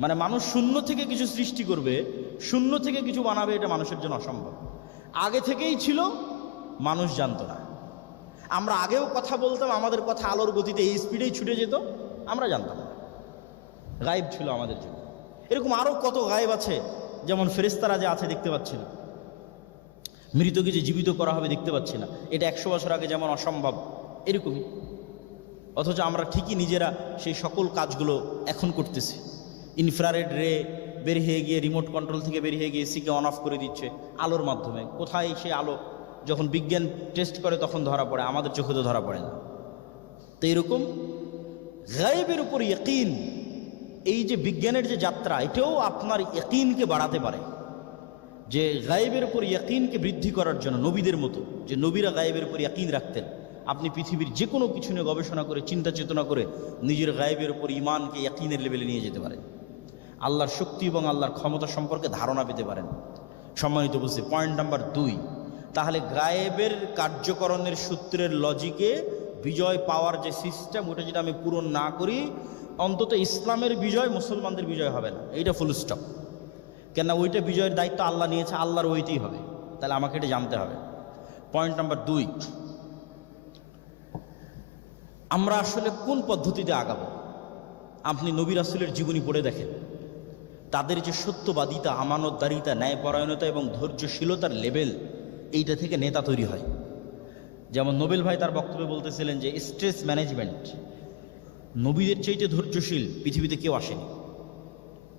মানে মানুষ শূন্য থেকে কিছু সৃষ্টি করবে, শূন্য থেকে কিছু বানাবে, এটা মানুষের জন্য অসম্ভব। আগে থেকেই ছিল, মানুষ জানতো না। আমরা আগেও কথা বলতাম, আমাদের কথা আলোর গতিতে এই স্পিডেই ছুটে যেত, আমরা জানতাম না, গায়েব ছিল আমাদের জন্য। এরকম আরও কত গায়েব আছে, যেমন ফেরেশতারা যে আছে দেখতে পাচ্ছি না, মৃতকে যে জীবিত করা হবে দেখতে পাচ্ছি না। এটা 100 বছর আগে যেমন অসম্ভব, এরকমই। অথচ আমরা ঠিকই নিজেরা সেই সকল কাজগুলো এখন করতেছি। ইনফ্রারেড রে বের হয়ে গিয়ে, রিমোট কন্ট্রোল থেকে বের হয়ে গিয়ে এসিকে অন অফ করে দিচ্ছে আলোর মাধ্যমে। কোথায় সেই আলো যখন বিজ্ঞান টেস্ট করে তখন ধরা পড়ে, আমাদের চোখে তো ধরা পড়ে না। তো এরকম গায়েবের উপর ইয়াকিন, এই যে বিজ্ঞানের যে যাত্রা, এটাও আপনার ইয়াকিনকে বাড়াতে পারে। যে গায়েবের উপর ইয়াকিনকে বৃদ্ধি করার জন্য নবীদের মতো, যে নবীরা গায়েবের উপর ইয়াকিন রাখতেন, আপনি পৃথিবীর যে কোনো কিছু নিয়ে গবেষণা করে, চিন্তা চেতনা করে নিজের গায়েবের উপর ইমানকে ইয়াকিনের লেভেলে নিয়ে যেতে পারেন। আল্লাহর শক্তি এবং আল্লাহর ক্ষমতা সম্পর্কে ধারণা পেতে পারেন। সম্মানিত বুঝছে, পয়েন্ট নাম্বার 2, তাহলে গায়েবের কার্যকরণের সূত্রের লজিকে বিজয় পাওয়ার যে সিস্টেম, ওটা যদি আমি পূরণ না করি, অন্তত ইসলামের বিজয় মুসলমানদের বিজয় হবে না। এইটা ফুল স্টপ। কেননা ওইটা বিজয়ের দায়িত্ব আল্লাহ নিয়েছে, আল্লাহর ওইটাই হবে। তাহলে আমাকে এটা জানতে হবে। পয়েন্ট নাম্বার 2, আমরা আসলে কোন পদ্ধতিতে আগাবো? আপনি নবী রাসূলের জীবনী পড়ে দেখেন, তাদের যে সত্যবাদিতা, আমানতদারিতা, ন্যায়পরায়ণতা এবং ধৈর্যশীলতার লেভেল, এইটা থেকে নেতা তৈরি হয়। যেমন নোবেল ভাই তার বক্তব্যে বলতেছিলেন যে স্ট্রেস ম্যানেজমেন্ট, নবীদের চাইতে ধৈর্যশীল পৃথিবীতে কেউ আসেনি,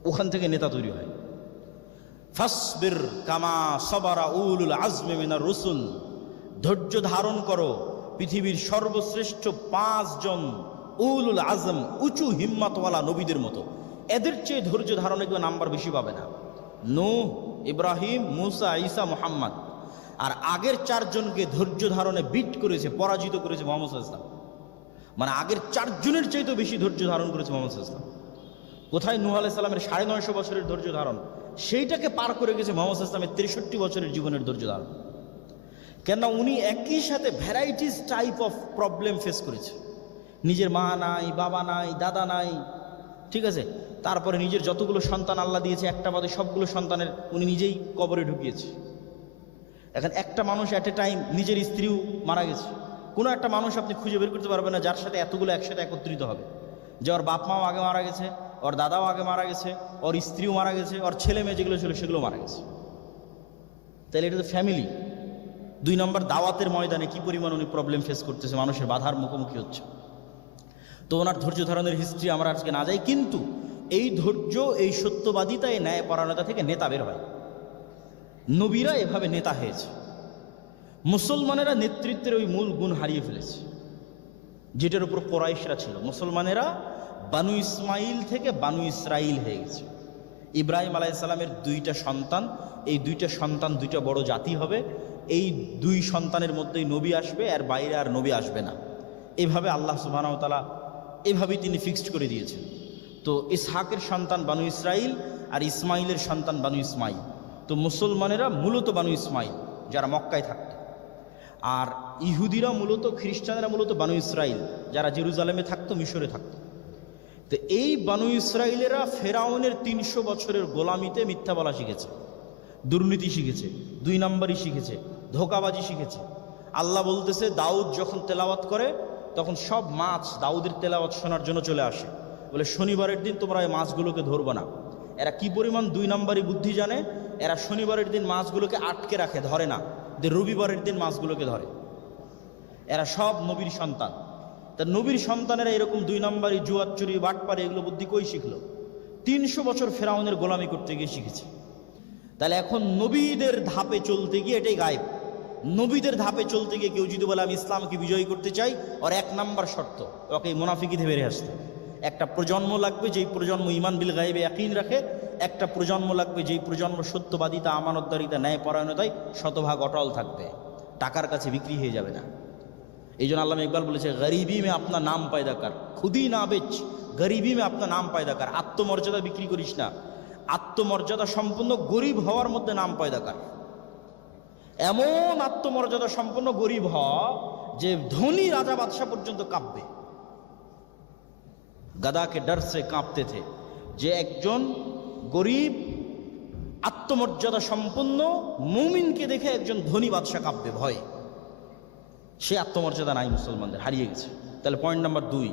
ওখান থেকে নেতা তৈরি হয়। ফাসবির কামা সাবারা উলুল আজমি মিনার রসুল, ধৈর্য ধারণ করো পৃথিবীর সর্বশ্রেষ্ঠ 5 জন উলুল আজম, উঁচু হিম্মতওয়ালা নবীদের মতো। এদের চেয়ে ধৈর্য ধারণে কেউ নাম্বার বেশি পাবে না। নূহ, ইব্রাহিম, মুসা, ঈসা, মুহাম্মদ। আর আগের 4 জনকে ধৈর্য ধারণে বিট করেছে, পরাজিত করেছে মুহাম্মদ সাল্লাল্লাহু আলাইহি ওয়াসাল্লাম। মানে আগের 4 জনের চাইতেও বেশি ধৈর্য ধারণ করেছে মুহাম্মদ সাল্লাল্লাহু আলাইহি ওয়াসাল্লাম। কোথায় নূহ আলাইহিস সালামের 950 বছরের ধৈর্য ধারণ, সেইটাকে পার করে গেছে মুহাম্মদ সাল্লাল্লাহু আলাইহি ওয়াসাল্লামের 63 বছরের জীবনের ধৈর্য ধারণ। কেননা উনি একই সাথে varieties type of problem face করেছে। নিজের মা নাই, বাবা নাই, দাদা নাই, ঠিক আছে, তারপরে নিজের যতগুলো সন্তান আল্লাহ দিয়েছে একটা বাদে সবগুলো সন্তানের উনি নিজেই কবরে ঢুকিয়েছে। এখন একটা মানুষ অ্যাট এ টাইম, নিজের স্ত্রীও মারা গেছে, কোনো একটা মানুষ আপনি খুঁজে বের করতে পারবেন না যার সাথে এতগুলো একসাথে একত্রিত হবে, যে ওর বাপ মাও আগে মারা গেছে, ওর দাদাও আগে মারা গেছে, ওর স্ত্রীও মারা গেছে, ওর ছেলে মেয়ে যেগুলো ছিল সেগুলো মারা গেছে। তাহলে এটা তো ফ্যামিলি। 2 নম্বর, দাওয়াতের ময়দানে কি পরিমাণ উনি প্রবলেম ফেস করতেছে, মানুষের বাধার মুখোমুখি হচ্ছে। তো ওনার ধৈর্য ধারণের হিস্ট্রি আমরা আজকে না যাই, কিন্তু এই ধৈর্য, এই সত্যবাদিতা, এই ন্যায়পরায়ণতা থেকে নেতা বের হয়। নবীরা এভাবে নেতা হয়েছে। মুসলমানেরা নেতৃত্বের ওই মূল গুণ হারিয়ে ফেলেছে, যেটার উপর কোরাইশরা ছিল। মুসলমানেরা বানু ইসমাইল থেকে বানু ইসরাইল হয়ে গেছে। ইব্রাহিম আলাইহিস সালামের 2টা সন্তান, এই 2টা সন্তান 2টা বড় জাতি হবে। এই 2 সন্তানের মধ্যেই নবী আসবে, আর বাইরে আর নবী আসবে না। এভাবে আল্লাহ সুবহানাহু ওয়া তাআলা এভাবেই তিনি ফিক্সড করে দিয়েছেন। তো ইসহাকের সন্তান বানু ইসরাইল আর ইসমাইলের সন্তান বানু ইসমাইল। তো মুসলমানেরা মূলত বানু ইসমাইল, যারা মক্কায় থাকত, আর ইহুদিরা মূলত, খ্রিস্টানেরা মূলত বানু ইসরাইল, যারা জেরুজালেমে থাকতো, মিশরে থাকতো। তো এই বানু ইসরাইলেরা ফেরাউনের 300 বছরের গোলামিতে মিথ্যা বলা শিখেছে, দুর্নীতি শিখেছে, 2 নম্বরই শিখেছে, ধোঁকাবাজি শিখেছে। আল্লাহ বলতেছে, দাউদ যখন তেলাওয়াত করে তখন সব মাছ দাউদের তেলাওয়াত শোনার জন্য চলে আসে, বলে শনিবারের দিন তোমরা এই মাছগুলোকে ধরবো না। এরা কি পরিমাণ 2 নম্বরই বুদ্ধি জানে, এরা শনিবারের দিন মাছগুলোকে আটকে রাখে, ধরে না, রবিবারের দিন মাছগুলোকে ধরে। এরা সব নবীর সন্তান। তা নবীর সন্তানেরা এরকম 2 নম্বরই জুয়ার চুরি, বাটপারি, এগুলো বুদ্ধি কই শিখলো? 300 বছর ফেরাউনের গোলামি করতে গিয়ে শিখেছে। তাহলে এখন নবীদের ধাপে চলতে গিয়ে, এটাই গায়েব, নবীদের ধাপে চলতে গিয়ে কেউ যদি বলে আমি ইসলামকে বিজয়ী করতে চাই, ওর 1 নম্বর শর্ত, ওকে মুনাফিকি থেকে বেরিয়ে আসতে। একটা প্রজন্ম লাগবে যেই প্রজন্ম ঈমান বিল গায়বে ইয়াকিন রাখে, একটা প্রজন্ম লাগবে যেই প্রজন্ম সত্যবাদিতা, আমানতদারিতা, ন্যায়পরায়ণতায় শতভাগ অটল থাকবে, টাকার কাছে বিক্রি হয়ে যাবে না। এই জন্য আল্লামা ইকবাল বলেছে, গরিবি মে আপনা নাম পায়দা কর, খুদি না বেচ, গরিবি মে আপনা নাম পায়দা কর। আত্মমর্যাদা বিক্রি করিস না, আত্মমর্যাদা সম্পন্ন গরিব হওয়ার মধ্যে নাম পায়দা কর। এমন আত্মমর্যাদা সম্পন্ন গরিব হ যে ধনী রাজা বাদশাহ পর্যন্ত কাঁপবে। গদাকে ডর সে কাঁপতে থে, যে একজন গরিব আত্মমর্যাদা সম্পন্ন মুমিনকে দেখে একজন ধনী বাদশাহ কাঁপবে ভয়ে। সে আত্মমর্যাদা নাই মুসলমানদের, হারিয়ে গেছে। তাহলে পয়েন্ট নাম্বার 2,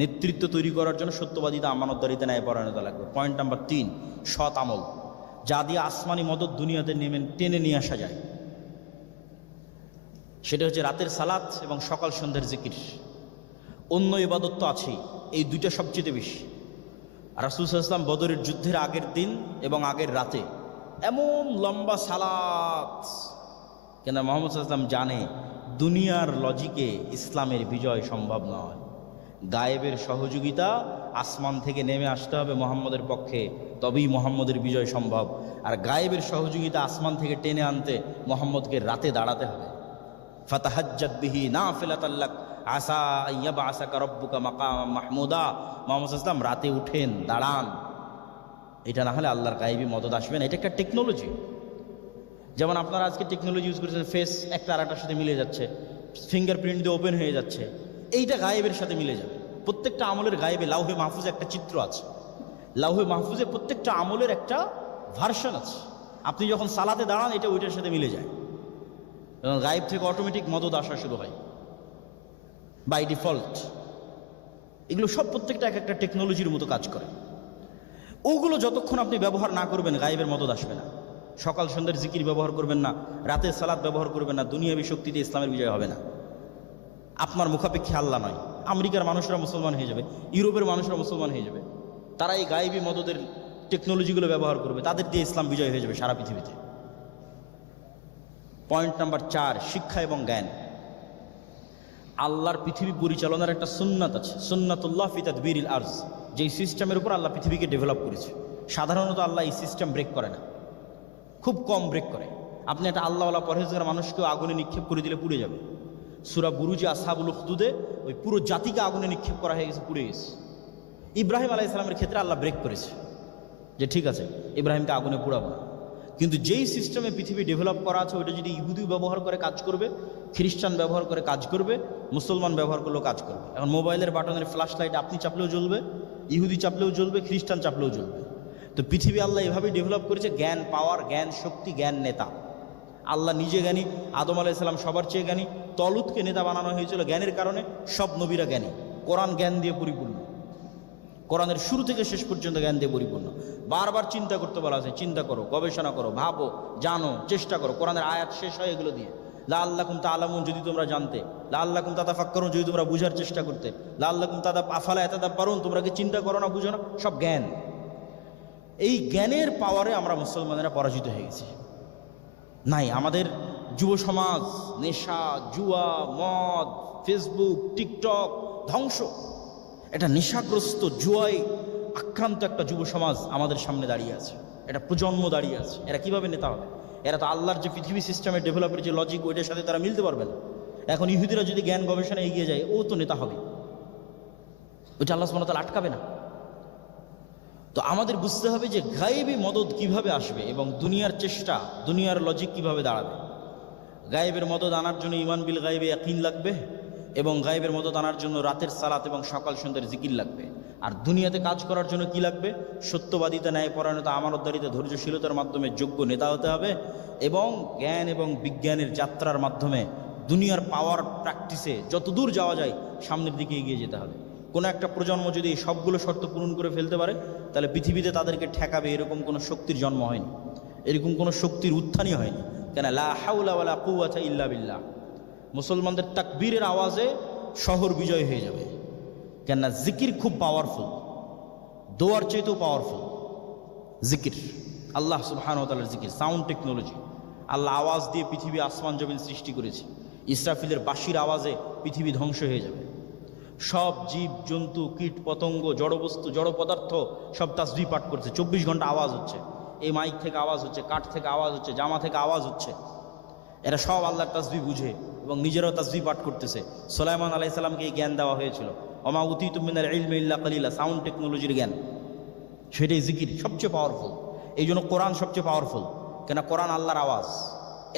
নেতৃত্ব তৈরি করার জন্য সত্যবাদিতা, আমানতদারিতা, ন্যায়পরায়ণতা লাগবে। পয়েন্ট নাম্বার 3, সৎ আমল, যা দিয়ে আসমানি মদত দুনিয়াতে টেনে নিয়ে আসা যায়। সেটা হচ্ছে রাতের সালাত এবং সকাল সন্ধ্যের জিকির। অন্য ইবাদত তো আছেই, এই 2টা সবচেয়ে বেশি। রাসূল সাল্লাল্লাহু আলাইহি ওয়াসাল্লাম বদরের যুদ্ধের আগের দিন এবং আগের রাতে এমন লম্বা সালাত, কেন মুহাম্মদ সাল্লাল্লাহু আলাইহি ওয়াসাল্লাম জানে দুনিয়ার লজিকে ইসলামের বিজয় সম্ভব নয়। গায়েবের সহযোগিতা আসমান থেকে নেমে আসতে হবে মুহাম্মদের পক্ষে, তবেই মুহাম্মদের বিজয় সম্ভব। আর গায়েবের সহযোগিতা আসমান থেকে টেনে আনতে মুহাম্মদকে রাতে দাঁড়াতে হবে। ফাতাহাজ্জাত বিহি নাফিলাতাল লাক আসা আইয়াবআসাকা রাব্বুকা মাকাম মাহমুদা। মুহাম্মদ সাল্লাল্লাহু আলাইহি ওয়াসাল্লাম রাতে উঠেন, দাঁড়ান, এটা না হলে আল্লাহর গায়েবী মদদ আসবে না। এটা একটা টেকনোলজি। যেমন আপনারা আজকে টেকনোলজি ইউজ করেছেন, ফেস একটা আর একটার সাথে মিলে যাচ্ছে, ফিঙ্গারপ্রিন্ট দিয়ে ওপেন হয়ে যাচ্ছে, এইটা গায়েবের সাথে মিলে যাবে। প্রত্যেকটা আমলের গায়েবে লাউহে মাহফুজে একটা চিত্র আছে, লাউহে মাহফুজে প্রত্যেকটা আমলের একটা ভার্সন আছে। আপনি যখন সালাতে দাঁড়ান এটা ওইটার সাথে মিলে যায়, এবং গায়েব থেকে অটোমেটিক মদদ আসা শুরু হয় বাই ডিফল্ট। এগুলো সব প্রত্যেকটা এক একটা টেকনোলজির মতো কাজ করে। ওগুলো যতক্ষণ আপনি ব্যবহার না করবেন গায়েবের মদদ আসবে না। সকাল সন্ধ্যার জিকির ব্যবহার করবেন না, রাতের সালাত ব্যবহার করবেন না, দুনিয়াবী শক্তিতে ইসলামের বিজয় হবে না। আপনার মুখাপেক্ষী আল্লাহ নয়। আমেরিকার মানুষরা মুসলমান হয়ে যাবে, ইউরোপের মানুষরা মুসলমান হয়ে যাবে, তারা এই গায়েবী মদদের টেকনোলজিগুলো ব্যবহার করবে, তাদের দিয়ে ইসলাম বিজয় হয়ে যাবে সারা পৃথিবীতে। পয়েন্ট নাম্বার 4, শিক্ষা এবং জ্ঞান। আল্লাহর পৃথিবী পরিচালনার একটা সুন্নাত আছে, সুন্নাতুল্লাহ ফি তাদবিরিল আরজ, যেই সিস্টেমের উপর আল্লাহ পৃথিবীকে ডেভেলপ করেছে। সাধারণত আল্লাহ এই সিস্টেম ব্রেক করে না, খুব কম ব্রেক করে। আপনি একটা আল্লাহওয়ালা পরহেজগার মানুষকেও আগুনে নিক্ষেপ করে দিলে পুড়ে যাবে। সূরা বুরুজে আসহাবুল উখদুদে ওই পুরো জাতিকে আগুনে নিক্ষেপ করা হয়ে গেছে, পুড়ে গেছে। ইব্রাহিম আলাইহিস সালামের ক্ষেত্রে আল্লাহ ব্রেক করেছে, যে ঠিক আছে ইব্রাহিমকে আগুনে পোড়াবো না। কিন্তু যেই সিস্টেমে পৃথিবী ডেভেলপ করা আছে ওইটা যদি ইহুদি ব্যবহার করে কাজ করবে, খ্রিস্টান ব্যবহার করে কাজ করবে, মুসলমান ব্যবহার করলেও কাজ করবে। এখন মোবাইলের বাটনের ফ্ল্যাশ লাইট আপনি চাপলেও জ্বলবে, ইহুদি চাপলেও জ্বলবে, খ্রিস্টান চাপলেও জ্বলবে। তো পৃথিবী আল্লাহ এভাবেই ডেভেলপ করেছে, জ্ঞান পাওয়ার, জ্ঞান শক্তি, জ্ঞান নেতা। আল্লাহ নিজে জ্ঞানী, আদম আলাইহিসসালাম সবার চেয়ে জ্ঞানী, তলুতকে নেতা বানানো হয়েছিল জ্ঞানের কারণে, সব নবীরা জ্ঞানী। কোরআন জ্ঞান দিয়ে পরিপূর্ণ, কোরআনের শুরু থেকে শেষ পর্যন্ত জ্ঞান দিয়ে পরিপূর্ণ। বারবার চিন্তা করতে বলা আছে, চিন্তা করো, গবেষণা করো, ভাবো, জানো, চেষ্টা করো। কোরআনের আয়াত শেষ হয় এগুলো দিয়ে, লাআল্লাকুম তাআলামুন, যদি তোমরা জানতে, লাআল্লাকুম তাতাফাক্কারুন, যদি তোমরা বুঝার চেষ্টা করতে, লাআল্লাকুম আফালা ইয়াতাদাব্বারুন, তোমরা কি চিন্তা করো না, বুঝো না, সব জ্ঞান। এই জ্ঞানের পাওয়ারে আমরা মুসলমানেরা পরাজিত হয়ে গেছি। নাই, আমাদের যুব সমাজ নেশা, জুয়া, মদ, ফেসবুক, টিকটক ধ্বংস। এটা নেশাগ্রস্ত, জুয়ায় আক্রান্ত একটা যুব সমাজ আমাদের সামনে দাঁড়িয়ে আছে, এটা প্রজন্ম দাঁড়িয়ে আছে। এরা কিভাবে নেতা হবে? এরা তো আল্লাহর যে পৃথিবী সিস্টেমের ডেভেলপের যে লজিক, ওইটার সাথে তারা মিলতে পারবে না। এখন ইহুদিরা যদি জ্ঞান গবেষণায় এগিয়ে যায়, ও তো নেতা হবে, ওইটা আল্লাহ সুবহানাহু ওয়া তাআলা আটকাবে না। তো আমাদের বুঝতে হবে যে গায়েবী মদদ কিভাবে আসবে এবং দুনিয়ার চেষ্টা, দুনিয়ার লজিক কিভাবে দাঁড়াবে। গায়েবের মদদ আনার জন্য ইমান বিল গায়েবে ইয়াকিন লাগবে, এবং গায়েবের মদদ আনার জন্য রাতের সালাত এবং সকাল সন্ধ্যার জিকির লাগবে। আর দুনিয়াতে কাজ করার জন্য কি লাগবে? সত্যবাদিতা, ন্যায়পরায়ণতা, আমানতদারিতা, ধৈর্যশীলতার মাধ্যমে যোগ্য নেতা হতে হবে, এবং জ্ঞান এবং বিজ্ঞানের যাত্রার মাধ্যমে দুনিয়ার পাওয়ার প্র্যাকটিসে যতদূর যাওয়া যায় সামনের দিকে এগিয়ে যেতে হবে। কোনো একটা প্রজন্ম যদি এই সবগুলো শর্ত পূরণ করে ফেলতে পারে, তাহলে পৃথিবীতে তাদেরকে ঠেকাবে এরকম কোনো শক্তির জন্ম হয়নি, এরকম কোনো শক্তির উত্থানই হয়নি। কেন? লা হাওলা ওয়ালা কুওয়াতা ইল্লা বিল্লাহ। মুসলমানদের তাকবীরের আওয়াজে শহর বিজয় হয়ে যাবে। কেননা জিকির খুব পাওয়ারফুল, দোয়ার চাইতেও পাওয়ারফুল জিকির। আল্লাহ সুবহানাহু ওয়া তাআলার জিকির, সাউন্ড টেকনোলজি। আল্লাহ আওয়াজ দিয়ে পৃথিবী আসমান জমিন সৃষ্টি করেছে। ইসরাফিলের বাঁশির আওয়াজে পৃথিবী ধ্বংস হয়ে যাবে। সব জীব জন্তু, কীট পতঙ্গ, জড়বস্তু, জড় পদার্থ সব তাসবিহ পাঠ করছে। 24 ঘন্টা আওয়াজ হচ্ছে, এই মাইক থেকে আওয়াজ হচ্ছে, কাঠ থেকে আওয়াজ হচ্ছে, জামা থেকে আওয়াজ হচ্ছে। এরা সব আল্লাহর তাসবিহ বুঝে এবং নিজেরাও তাসবিহ পাঠ করতেছে। সুলাইমান আলাইহিস সালামকে এই জ্ঞান দেওয়া হয়েছিল, ওমা উতীতুম মিনাল ইলমি ইল্লা কালিলা, সাউন্ড টেকনোলজির জ্ঞান। সেটাই জিকির সবচেয়ে পাওয়ারফুল। এই জন্য কোরআন সবচেয়ে পাওয়ারফুল, কেন কোরআন আল্লাহর আওয়াজ।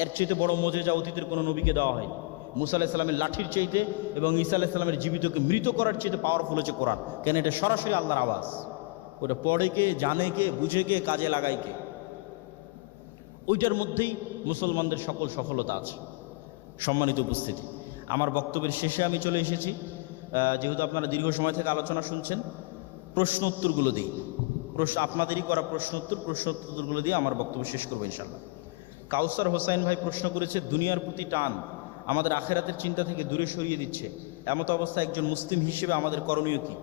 এর চাইতে বড় মোজেজা অতীতের কোনো নবীকে দেওয়া হয়নি। মুসা আলাইহিস সালামের লাঠির চাইতে এবং ঈসা আলাইহিস সালামের জীবিতকে মৃত করার চাইতে পাওয়ারফুল হচ্ছে কোরআন। কেন? এটা সরাসরি আল্লাহর আওয়াজ। ওটা পড়ে কে, জানে কে, বুঝে কে, কাজে লাগায় কে, ওইটার মধ্যেই মুসলমানদের সকল সফলতা আছে। সম্মানিত উপস্থিতি, আমার বক্তব্যের শেষে আমি চলে এসেছি। যেহেতু আপনারা দীর্ঘ সময় থেকে আলোচনা শুনছেন, প্রশ্ন উত্তরগুলো দিই। আপনাদেরই করা প্রশ্ন উত্তরগুলো দিয়ে আমার বক্তব্য শেষ করবো ইনশাল্লাহ। কাউসার হোসাইন ভাই প্রশ্ন করেছে, দুনিয়ার প্রতি টান আমাদের আখেরাতের চিন্তা থেকে দূরে সরিয়ে দিচ্ছে, এমত অবস্থায় একজন মুসলিম হিসেবে আমাদের করণীয় কি?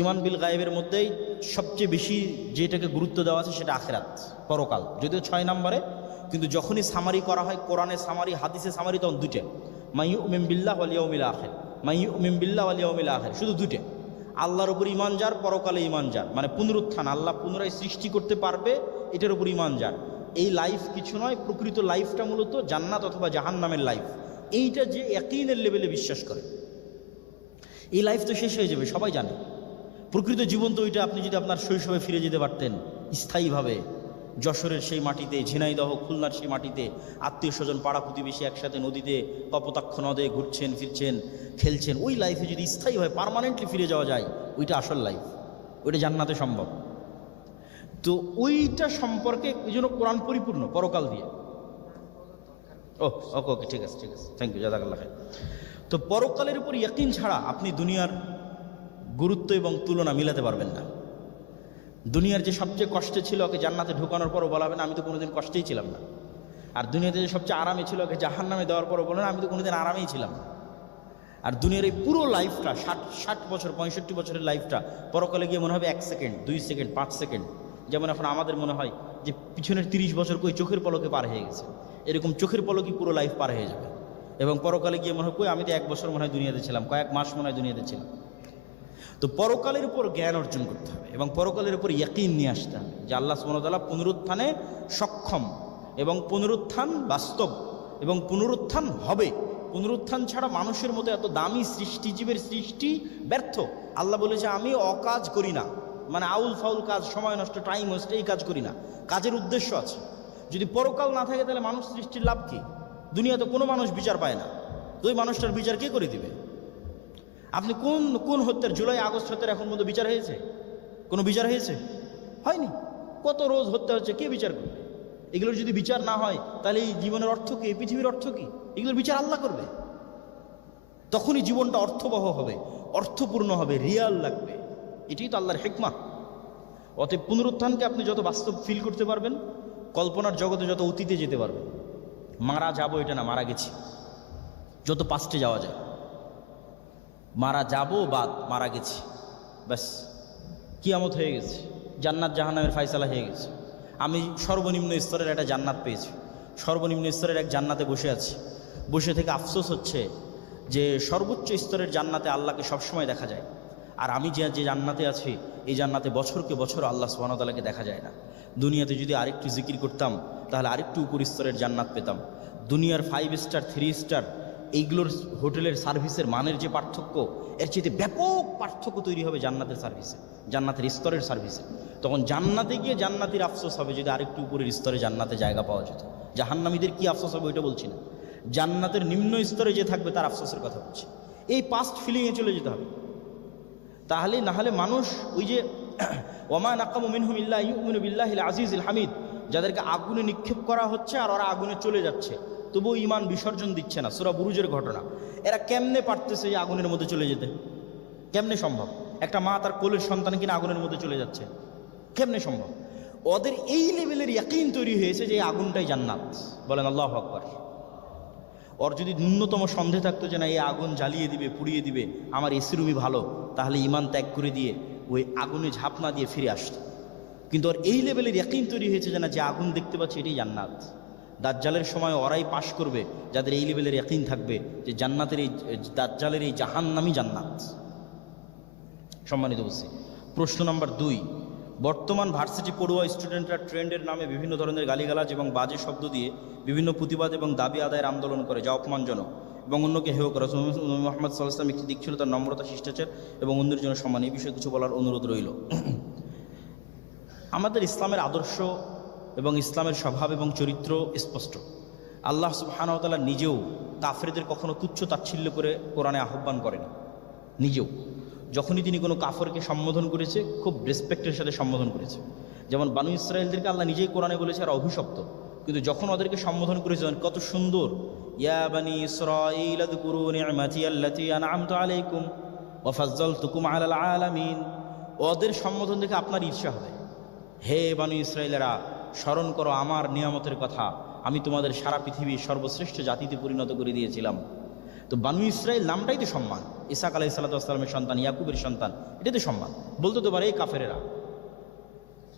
ইমান বিল গায়েবের মধ্যেই সবচেয়ে বেশি যেটাকে গুরুত্ব দেওয়া আছে সেটা আখেরাত, পরকাল, যদিও 6 নম্বরে, কিন্তু যখনই সামারি করা হয়, কোরআনে সামারি, হাদিসে সামারি, তখন দুইটা, মাইয়ুমিন বিল্লাহ ওয়াল ইয়াউমিল আখির, মাইয়ুমিন বিল্লাহ ওয়াল ইয়াউমিল আখির, শুধু দুইটা। আল্লাহর উপর ইমান যার, পরকালে ইমান যার, মানে পুনরুত্থান, আল্লাহ পুনরায় সৃষ্টি করতে পারবে, এটার উপর ইমান যার। এই লাইফ কিছু নয়, প্রকৃত লাইফটা মূলত জান্নাত অথবা জাহান্নামের লাইফ। এইটা যে ইয়াকিনের লেভেলে বিশ্বাস করে, এই লাইফ তো শেষ হয়ে যাবে, সবাই জানে। প্রকৃত জীবন তো ওইটা। আপনি যদি আপনার শৈশবে ফিরে যেতে পারতেন স্থায়ীভাবে, যশোরের সেই মাটিতে, ঝিনাইদহ, খুলনার সেই মাটিতে, আত্মীয় স্বজন, পাড়া প্রতিবেশী একসাথে নদীতে, কপোতাক্ষ নদে ঘুরছেন ফিরছেন, খেলছেন, ওই লাইফে যদি স্থায়ীভাবে পার্মানেন্টলি ফিরে যাওয়া যায়, ওইটা আসল লাইফ, ওইটা জান্নাতে সম্ভব। তো ওইটা সম্পর্কে এই জন্য কোরআন পরিপূর্ণ পরকাল দিয়ে। ওকে ওকে, ঠিক আছে, থ্যাংক ইউ, জাযাকাল্লাহ খাইর। তো পরকালের উপর ইয়াকিন ছাড়া আপনি দুনিয়ার গুরুত্ব এবং তুলনা মিলাতে পারবেন না। দুনিয়ার যে সবচেয়ে কষ্টে ছিল, ওকে জান্নাতে ঢুকানোর পরও বলা হবে না আমি তো কোনোদিন কষ্টেই ছিলাম না। আর দুনিয়াতে যে সবচেয়ে আরামে ছিল, ওকে জাহান্নামে দেওয়ার পরও বলেন আমি তো কোনোদিন আরামেই ছিলাম না। আর দুনিয়ার এই পুরো লাইফটা, 60 বছর 65 বছরের লাইফটা, পরকালে গিয়ে মনে হবে 1 সেকেন্ড, 2 সেকেন্ড, 5 সেকেন্ড। যেমন এখন আমাদের মনে হয় যে পিছনের 30 বছর কই চোখের পলকে পার হয়ে গেছে, এরকম চোখের পলকই পুরো লাইফ পার হয়ে যাবে। এবং পরকালে গিয়ে মনে হয় কই আমি তো 1 বছর মনে হয় দুনিয়াতে ছিলাম, কয়েক মাস মনে হয় দুনিয়াতে ছিলাম। তো পরকালের উপর জ্ঞান অর্জন করতে হবে এবং পরকালের উপর ইয়াকিন নিয়ে আসতে হবে যে আল্লাহ সুবহানাহু ওয়া তাআলা পুনরুত্থানে সক্ষম, এবং পুনরুত্থান বাস্তব, এবং পুনরুত্থান হবে। পুনরুত্থান ছাড়া মানুষের মতো এত দামি সৃষ্টিজীবের সৃষ্টি ব্যর্থ। আল্লাহ বলেছে আমি অকাজ করি না, মানে আউল ফাউল কাজ, সময় নষ্ট, টাইম ওয়েস্ট, এই কাজ করি না। কাজের উদ্দেশ্য আছে। যদি পরকাল না থাকে তাহলে মানুষ সৃষ্টির লাভ কি? দুনিয়াতে কোনো মানুষ বিচার পায় না, তো ওই মানুষটার বিচার কে করে দিবে? আপনি কোন হত্যার, জুলাই আগস্ট হত্যার এখন পর্যন্ত বিচার হয়েছে? কোনো বিচার হয়েছে? হয়নি। কত রোজ হত্যা হচ্ছে, কে বিচার করবে? এগুলোর যদি বিচার না হয় তাহলে এই জীবনের অর্থ কি, এই পৃথিবীর অর্থ কি? এগুলোর বিচার আল্লাহ করবে। তখনই জীবনটা অর্থবহ হবে, অর্থপূর্ণ হবে, রিয়াল লাগবে। এটাই তো আল্লাহর হিকমা। অতএব পুনরুত্থানকে আপনি যত বাস্তব ফিল করতে পারবেন, কল্পনার জগতে যত অতীতে যেতে পারবেন। মারা যাবো এটা না, মারা গেছি, যত পাস্টে যাওয়া যায়। মারা যাবো বাদ, মারা গেছি, ব্যাস কিয়ামত হয়ে গেছে, জান্নাত জাহান্নামের ফায়সালা হয়ে গেছে। আমি সর্বনিম্ন স্তরের একটা জান্নাত পেয়েছি, সর্বনিম্ন স্তরের এক জান্নাতে বসে আছি। বসে থেকে আফসোস হচ্ছে যে সর্বোচ্চ স্তরের জান্নাতে আল্লাহকে সবসময় দেখা যায়, আর আমি যে জান্নাতে আছি এই জান্নাতে বছরকে বছর আল্লাহ সুবহানাহু ওয়া তাআলাকে দেখা যায় না। দুনিয়াতে যদি আরেকটু জিকির করতাম তাহলে আরেকটু উপর স্তরের জান্নাত পেতাম। দুনিয়ার 5 স্টার 3 স্টার এইগুলোর হোটেলের সার্ভিসের মানের যে পার্থক্য, এর চেয়ে ব্যাপক পার্থক্য তৈরি হবে জান্নাতের সার্ভিসে, জান্নাতের স্তরের সার্ভিসে। তখন জান্নাতে গিয়ে জান্নাতির আফসোস হবে যদি আরেকটু উপরের স্তরে জান্নাতে জায়গা পাওয়া যেত। জাহান্নামীদের কি আফসোস হবে ওইটা বলছি না, জান্নাতের নিম্ন স্তরে যে থাকবে তার আফসোসের কথা বলছি। এই পাস্ট ফিলিংয়ে চলে যেতে হবে, তাহলে না হলে মানুষ ওই যে ওমা নাকামু মিনহুম ইল্লা ইউমিনু বিল্লাহিল আজিজিল হামিদ, যাদেরকে আগুনে নিক্ষেপ করা হচ্ছে আর ওরা আগুনে চলে যাচ্ছে, তবুও ঈমান বিসর্জন দিচ্ছে না। সূরা বুরুজের ঘটনা, এরা কেমনে পারতেছে যে আগুনের মধ্যে চলে যেতে? কেমনে সম্ভব? একটা মা তার কোলের সন্তান কিনা আগুনের মধ্যে চলে যাচ্ছে, কেমনে সম্ভব? ওদের এই লেভেলের ইয়াকিন তৈরি হয়েছে যে এই আগুনটাই জান্নাত। বলেন আল্লাহু আকবার। ওর যদি ন্যূনতম সন্দেহ থাকতো যে না এই আগুন জ্বালিয়ে দিবে, পুড়িয়ে দিবে, আমার এসি রুমই ভালো, তাহলে ঈমান ত্যাগ করে দিয়ে ওই আগুনে ঝাঁপ না দিয়ে ফিরে আসতো। কিন্তু ওর এই লেভেলের ইয়াকিন তৈরি হয়েছে যে না, যে আগুন দেখতে পাচ্ছে এটাই জান্নাত। দাজ্জালের সময় ওরাই পাশ করবে যাদের এই লেভেলের ইয়াকিন থাকবে যে জান্নাতের এই দাজ্জালের এই জাহান্নামই জান্নাত। সম্মানিত উপস্থিতি, প্রশ্ন নাম্বার 2, বর্তমান ভার্সিটি পড়ুয়া স্টুডেন্টরা ট্রেন্ডের নামে বিভিন্ন ধরনের গালিগালাজ এবং বাজে শব্দ দিয়ে বিভিন্ন প্রতিবাদ এবং দাবি আদায়ের আন্দোলন করে, যা অপমানজনক এবং অন্যকে হেয় করে। মুহাম্মদ সাল্লাল্লাহু আলাইহি ওয়াসাল্লাম একটি দিক ছিল তার নম্রতা, শিষ্টাচার এবং অন্যের জন্য সম্মান। এই বিষয়ে কিছু বলার অনুরোধ রইল। আমাদের ইসলামের আদর্শ এবং ইসলামের স্বভাব এবং চরিত্র স্পষ্ট। আল্লাহ সুবহানাহু ওয়া তাআলা নিজেও কাফেরদের কখনো তুচ্ছ তাচ্ছিল্য করে কোরআনে আহ্বান করেনি। নিজেও যখনই তিনি কোনো কাফরকে সম্বোধন করেছে খুব রেসপেক্টের সাথে সম্বোধন করেছে। যেমন বানু ইসরাঈলদেরকে আল্লাহ নিজেই কোরআনে বলেছে আর অভিশপ্ত, কিন্তু যখন ওদেরকে সম্বোধন করেছেন কত সুন্দর, ইয়া বানি ইসরাঈল আযকুরু নি'মাতি আল্লাতী আন'আমতু আলাইকুম ওয়া ফাজ্জালতুকুম আলাল আলামিন। ওদের সম্বোধন দেখে আপনার ঈর্ষা হবে। হে বানু ইসরাঈলেরা, স্মরণ করো আমার নিয়ামতের কথা, আমি তোমাদের সারা পৃথিবীর সর্বশ্রেষ্ঠ জাতিতে পরিণত করে দিয়েছিলাম। তো বানু ইসরাঈল নামটাই তো সম্মান। ইসহাক আলাইহিস সালাতু ওয়াস সালামের সন্তান, ইয়াকুবের সন্তান, এটাই তো সম্মান। বলতে তো পারে এই কাফেরেরা।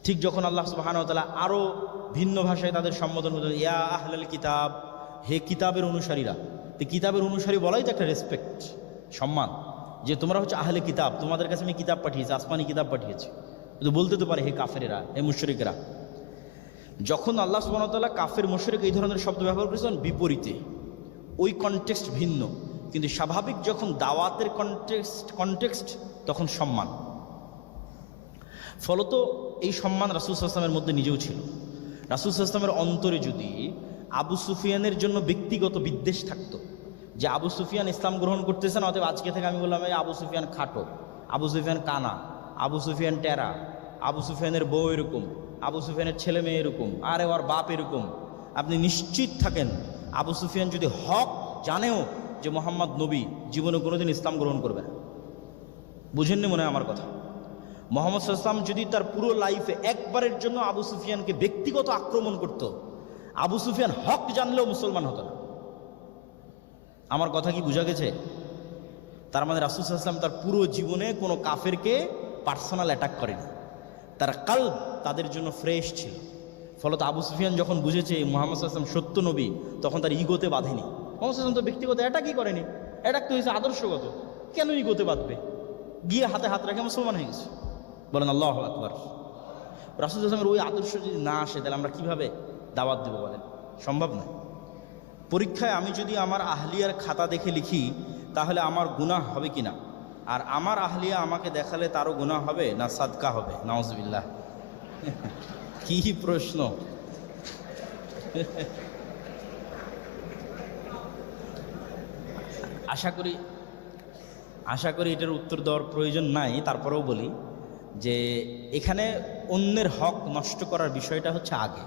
ঠিক যখন আল্লাহ সুবহানাহু ওয়া তাআলা আরও ভিন্ন ভাষায় তাদের সম্বোধন করতেন, ইয়া আহলাল কিতাব, হে কিতাবের অনুসারীরা। তো কিতাবের অনুসারী বলাই তো একটা রেসপেক্ট, সম্মান, যে তোমরা হচ্ছে আহলে কিতাব, তোমাদের কাছে আমি কিতাব পাঠিয়েছি, আসমানি কিতাব পাঠিয়েছি। কিন্তু বলতে তো পারে হে কাফেরেরা, হে মুশরিকরা। যখন আল্লাহ সুবহানাহু ওয়া তাআলা কাফের মুশরিক এই ধরনের শব্দ ব্যবহার করেছেন বিপরীতে, ওই কনটেক্সট ভিন্ন, কিন্তু স্বাভাবিক যখন দাওয়াতের কনটেক্সট তখন সম্মান। ফলত এই সম্মান রাসূল সাল্লাল্লাহু আলাইহি ওয়াসাল্লামের মধ্যে নিজেও ছিল। রাসূল সাল্লাল্লাহু আলাইহি ওয়াসাল্লামের অন্তরে যদি আবু সুফিয়ানের জন্য ব্যক্তিগত বিদ্বেষ থাকতো, যে আবু সুফিয়ান ইসলাম গ্রহণ করতেছে না, অতএব আজকে থেকে আমি বললাম এই আবু সুফিয়ান খাটো, আবু সুফিয়ান কানা, আবু সুফিয়ান টেরা, আবু সুফিয়ানের বউ এরকম, আবু সুফিয়ানের ছেলে মেয়ে এরকম, আরে ওর বাপ এরকম, আপনি নিশ্চিত থাকেন আবু সুফিয়ান যদি হক জানেও যে মোহাম্মদ নবী, জীবনে কোনোদিন ইসলাম গ্রহণ করবে না। বুঝেননি মনে হয় আমার কথা? মুহাম্মদ সাল্লাল্লাহু আলাইহি ওয়াসাল্লাম যদি তার পুরো লাইফে একবারের জন্য আবু সুফিয়ানকে ব্যক্তিগত আক্রমণ করত, আবু সুফিয়ান হক জানলেও মুসলমান হতো না। আমার কথা কি বোঝা গেছে? তার মানে রাসূল সাল্লাল্লাহু আলাইহি ওয়াসাল্লাম তার পুরো জীবনে কোনো কাফেরকে পার্সোনাল অ্যাটাক করেনি, তার কলব তাদের জন্য ফ্রেশ ছিল। ফলত আবু সুফিয়ান যখন বুঝেছে মুহাম্মদ সাল্লাল্লাহু আলাইহি ওয়াসাল্লাম সত্য নবী, তখন তার ইগোতে বাঁধেনি। মুহাম্মদ সাল্লাল্লাহু আলাইহি ওয়াসাল্লাম তো ব্যক্তিগত অ্যাটাকই করেনি, অ্যাটাক তো হয়েছে আদর্শগত। কেন ইগোতে বাঁধবে? গিয়ে হাতে হাত রেখে মুসলমান হয়ে গেছে। বলেন আল্লাহু আকবার। রাসূল সাল্লাল্লাহু আলাইহি ওয়াসাল্লামের ওই আদর্শ যদি না আসে তাহলে আমরা কিভাবে দাওয়াত দেবো? বলেন, সম্ভব নয়। পরীক্ষায় আমি যদি আমার আহলিয়ার খাতা দেখে লিখি তাহলে আমার গুনাহ হবে কি না? আর আমার আহলিয়া আমাকে দেখালে তারও গুনাহ হবে না সাদকা হবে? নাউজুবিল্লাহ। কি প্রশ্ন! আশা করি এটার উত্তর দেওয়ার প্রয়োজন নাই। তারপরেও বলি যে এখানে অন্যের হক নষ্ট করার বিষয়টা হচ্ছে আগে।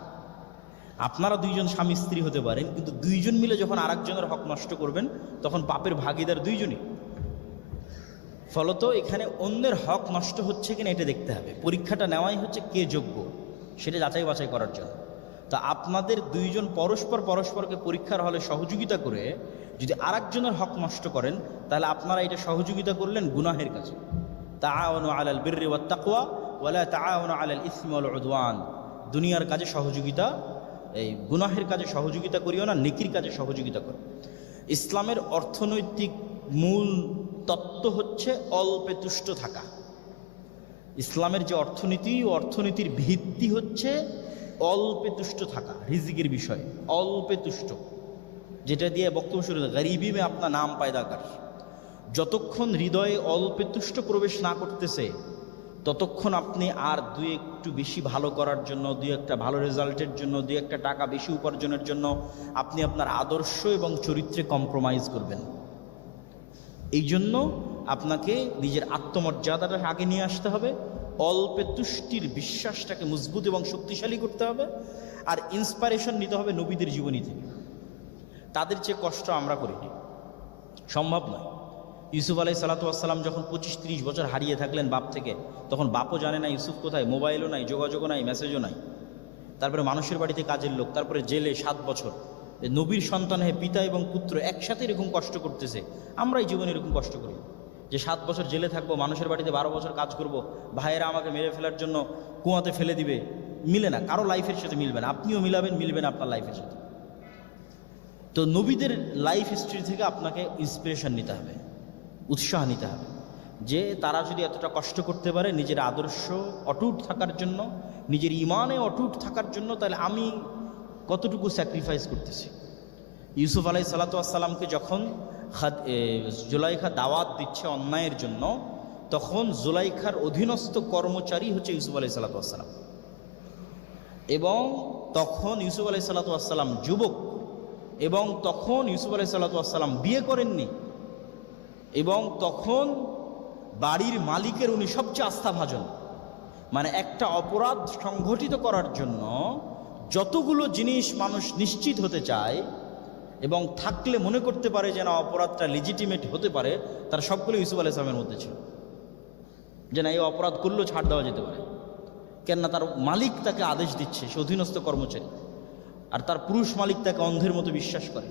আপনারা দুইজন স্বামী স্ত্রী হতে পারেন, কিন্তু দুইজন মিলে যখন আরেকজনের হক নষ্ট করবেন তখন পাপের ভাগীদার দুইজনই। ফলত এখানে অন্যের হক নষ্ট হচ্ছে কিনা এটা দেখতে হবে। পরীক্ষাটা নেওয়াই হচ্ছে কে যোগ্য সেটা যাচাই বাছাই করার জন্য। তো আপনাদের দুইজন পরস্পরকে পরীক্ষার হলে সহযোগিতা করে যদি আরেকজনের হক নষ্ট করেন, তাহলে আপনারা এটা সহযোগিতা করলেন গুনাহের কাজে। তাআওয়ানু আলাল বিররি ওয়াত তাকওয়া ওয়ালা তাআওয়ানু আলাল ইসমি ওয়াল উদওয়ান। দুনিয়ার কাজে সহযোগিতা, এই গুনাহের কাজে সহযোগিতা করিও না, নেকির কাজে সহযোগিতা করো। ইসলামের অর্থনৈতিক মূল তত্ত্ব হচ্ছে অল্পে তুষ্ট থাকা। ইসলামের যে অর্থনীতি, অর্থনীতির ভিত্তি হচ্ছে অল্পে তুষ্ট থাকা। রিজিকের বিষয় অল্পে তুষ্ট, যেটা দিয়ে বক্তব্য শুরু হয় গরিবি মে আপনার নাম পায়দা কর। যতক্ষণ হৃদয়ে অল্পে তুষ্ট প্রবেশ না করতেছে ততক্ষণ আপনি আর দুই একটু বেশি ভালো করার জন্য, দুই একটা ভালো রেজাল্টের জন্য, দুই একটা টাকা বেশি উপার্জনের জন্য আপনি আপনার আদর্শ এবং চরিত্রে কম্প্রোমাইজ করবেন। এই জন্য আপনাকে নিজের আত্মমর্যাদাটা আগে নিয়ে আসতে হবে, অল্পে তুষ্টির বিশ্বাসটাকে মজবুত এবং শক্তিশালী করতে হবে, আর ইন্সপাইরেশন নিতে হবে নবীদের জীবনী থেকে। তাদের যে কষ্ট আমরা করিনি, সম্ভব নয়। ইউসুফ আলাইহিস সালাম যখন 25-30 বছর হারিয়ে থাকলেন বাপ থেকে, তখন বাপও জানে না ইউসুফ কোথায়, মোবাইলও নাই, যোগাযোগও নাই, মেসেজও নাই। তারপরে মানুষের বাড়িতে কাজের লোক, তারপরে জেলে 7 বছর। নবীর সন্তান হয়ে পিতা এবং পুত্র একসাথে এরকম কষ্ট করতেছে। আমরাই জীবনে এরকম কষ্ট করি যে 7 বছর জেলে থাকবো, মানুষের বাড়িতে 12 বছর কাজ করব, ভাইয়েরা আমাকে মেরে ফেলার জন্য কুয়াতে ফেলে দিবে। মিলে না, কারো লাইফের সাথে মিলবে না। আপনিও মিলাবেন, মিলবে না আপনার লাইফের সাথে। তো নবীদের লাইফ হিস্ট্রি থেকে আপনাকে ইন্সপিরেশন নিতে হবে, উৎসাহ নিতে হবে যে তারা যদি এতটা কষ্ট করতে পারে নিজের আদর্শ অটুট থাকার জন্য, নিজের ইমানে অটুট থাকার জন্য, তাহলে আমি কতটুকু স্যাক্রিফাইস করতেছি। ইউসুফ আলাইহিস সালামকে যখন জুলাইখা দাওয়াত দিচ্ছে অন্যায়ের জন্য, তখন জুলাইখার অধীনস্থ কর্মচারী হচ্ছে ইউসুফ আলাইহিস সালাম। এবং তখন ইউসুফ আলাইহিস সালাম যুবক, এবং তখন ইউসুফ আলাইহিস সালাম বিয়ে করেননি, এবং তখন বাড়ির মালিকের উনি সবচেয়ে আস্থাভাজন। মানে একটা অপরাধ সংঘটিত করার জন্য যতগুলো জিনিস মানুষ নিশ্চিত হতে চায় এবং থাকলে মনে করতে পারে যে না অপরাধটা লেজিটিমেট হতে পারে, তার সবগুলো ইউসুফ আলাইহিস সালামের মধ্যে ছিল। যে না এই অপরাধ করলেও ছাড় দেওয়া যেতে পারে, কেননা তার মালিক তাকে আদেশ দিচ্ছে, সে অধীনস্থ কর্মচারী, আর তার পুরুষ মালিক তাকে অন্ধের মতো বিশ্বাস করে,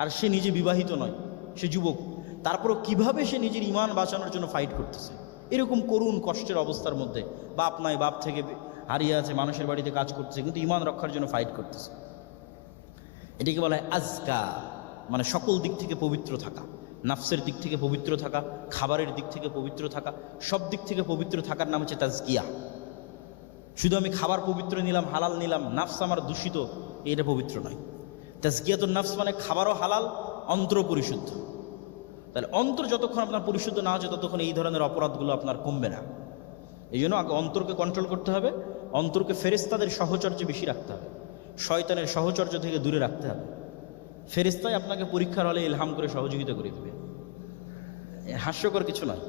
আর সে নিজে বিবাহিত নয়, সে যুবক। তারপরও কিভাবে সে নিজের ইমান বাঁচানোর জন্য ফাইট করতেছে এরকম করুণ কষ্টের অবস্থার মধ্যে। বাপ নাই, বাপ থেকে হারিয়ে আছে, মানুষের বাড়িতে কাজ করতেছে, কিন্তু ইমান রক্ষার জন্য ফাইট করতেছে। এটাকে বলা হয় আজকা, মানে সকল দিক থেকে পবিত্র থাকা, নাফসের দিক থেকে পবিত্র থাকা, খাবারের দিক থেকে পবিত্র থাকা, সব দিক থেকে পবিত্র থাকার নাম হচ্ছে তাজকিয়া। শুধু আমি খাবার পবিত্র নিলাম, হালাল নিলাম, নাফস আমার দূষিত, এটা পবিত্র নয়। তাজকিয়াতুন নাফস মানে খাবারও হালাল, অন্তর পরিশুদ্ধ। তাহলে অন্তর যতক্ষণ আপনার পরিশুদ্ধ না হচ্ছে ততক্ষণ এই ধরনের অপরাধগুলো আপনার কমবে না। এই জন্য আগে অন্তরকে কন্ট্রোল করতে হবে, অন্তরকে ফেরেশতাদের সাহচর্যে বেশি রাখতে হবে, শয়তানের সাহচর্য থেকে দূরে রাখতে হবে। ফেরেশতাই আপনাকে পরীক্ষার হলে ইলহাম করে সহযোগিতা করে দেবে। হাস্যকর কিছু নয়,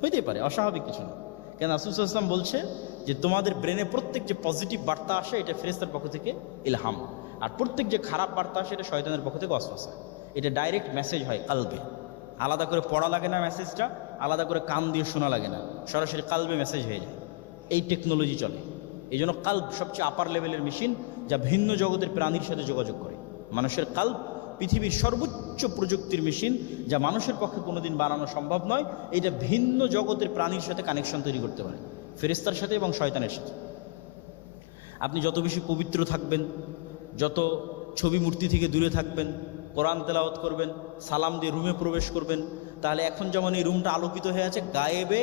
হইতেই পারে, অস্বাভাবিক কিছু নয়। কেন রাসূল সাল্লাল্লাহু আলাইহি ওয়াসাল্লাম বলছে যে তোমাদের ব্রেনে প্রত্যেক যে পজিটিভ বার্তা আসে এটা ফেরেশতার পক্ষ থেকে ইলহাম, আর প্রত্যেক যে খারাপ বার্তা আসে এটা শয়তানের পক্ষ থেকে ওয়াসওয়াসা। এটা ডাইরেক্ট মেসেজ হয় কালবে, আলাদা করে পড়া লাগে না, মেসেজটা আলাদা করে কান দিয়ে শোনা লাগে না, সরাসরি কালবে মেসেজ হয়ে যায়। এই টেকনোলজি চলে। এই জন্য কাল্ব সবচেয়ে আপার লেভেলের মেশিন, যা ভিন্ন জগতের প্রাণীর সাথে যোগাযোগ করে। মানুষের কাল্ব পৃথিবীর সর্বোচ্চ প্রযুক্তির মেশিন, যা মানুষের পক্ষে কোনোদিন বানানো সম্ভব নয়। এটা ভিন্ন জগতের প্রাণীর সাথে কানেকশন তৈরি করতে পারে, ফেরেশতার সাথে এবং শয়তানের সাথে। আপনি যত বেশি পবিত্র থাকবেন, যত ছবি মূর্তি থেকে দূরে থাকবেন, কোরআন তেলাওয়াত করবেন, সালাম দিয়ে রুমে প্রবেশ করবেন, তাহলে এখন যেমন এই রুমটা আলোকিত হয়ে আছে, গায়েবে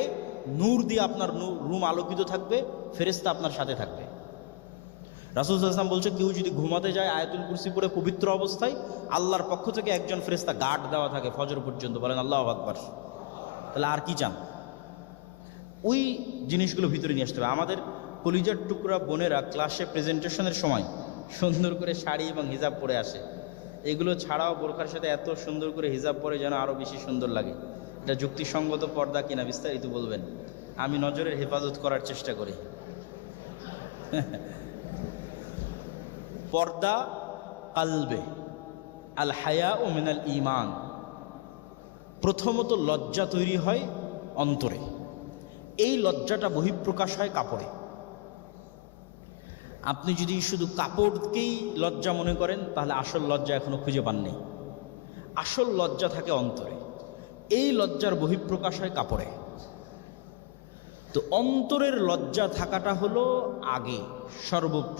নূর দিয়ে আপনার রুম আলোকিত থাকবে, ফেরেশতা আপনার সাথে থাকবে। রাসূল সাল্লাল্লাহু আলাইহি ওয়াসাল্লাম বলছে কেউ যদি ঘুমাতে যায় আয়াতুল কুরসি পড়ে পবিত্র অবস্থায়, আল্লাহর পক্ষ থেকে একজন ফেরেশতা গার্ড দেওয়া থাকে ফজর পর্যন্ত। বলেন আল্লাহু আকবার। তাহলে আর কি চান? ওই জিনিসগুলো ভিতরে নিয়ে আসতে হবে। আমাদের কলিজার টুকরা বোনেরা ক্লাসে প্রেজেন্টেশনের সময় সুন্দর করে শাড়ি এবং হিজাব পরে আসে। এগুলো ছাড়াও বোরখার সাথে এত সুন্দর করে হিজাব পরে যেন আরও বেশি সুন্দর লাগে। এটা যুক্তিসঙ্গত পর্দা কিনা বিস্তারিত বলবেন। আমি নজরের হেফাজত করার চেষ্টা করি। পর্দা কালবে, আল হায়া ও মিনাল ঈমান। প্রথমত লজ্জা তৈরি হয় অন্তরে, এই লজ্জাটা বহিঃপ্রকাশ হয় কাপড়ে। আপনি যদি শুধু কাপড়কেই লজ্জা মনে করেন তাহলে আসল লজ্জা এখনো খুঁজে পাননি। আসল লজ্জা থাকে অন্তরে, এই লজ্জার বহিঃপ্রকাশ হয় কাপড়ে। তো অন্তরের লজ্জা থাকাটা হলো আগে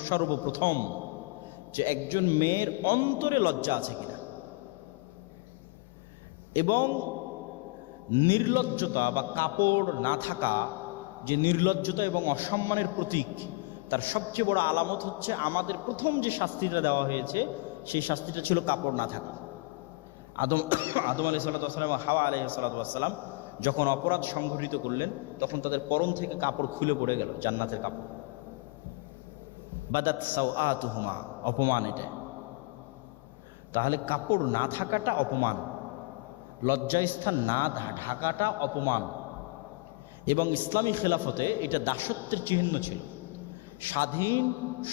সর্বপ্রথম, যে একজন মেয়ের অন্তরে লজ্জা আছে কিনা। এবং নির্লজ্জতা বা কাপড় না থাকা যে নির্লজ্জতা এবং অসম্মানের প্রতীক, তার সবচেয়ে বড় আলামত হচ্ছে আমাদের প্রথম যে শাস্তিটা দেওয়া হয়েছে সেই শাস্তিটা ছিল কাপড় না থাকা। আদম আলাইহিস সালাম, হাওয়া আলাইহিস সালাম যখন অপরাধ সংঘটিত করলেন তখন তাদের পরন থেকে কাপড় খুলে পড়ে গেল, জান্নাতের কাপড়। বাদাত সাওআতুহুমা, অপমান এটা। তাহলে কাপড় না থাকাটা অপমান, লজ্জাস্থান না ঢাকাটা অপমান। এবং ইসলামী খেলাফতে এটা দাসত্বের চিহ্ন ছিল। স্বাধীন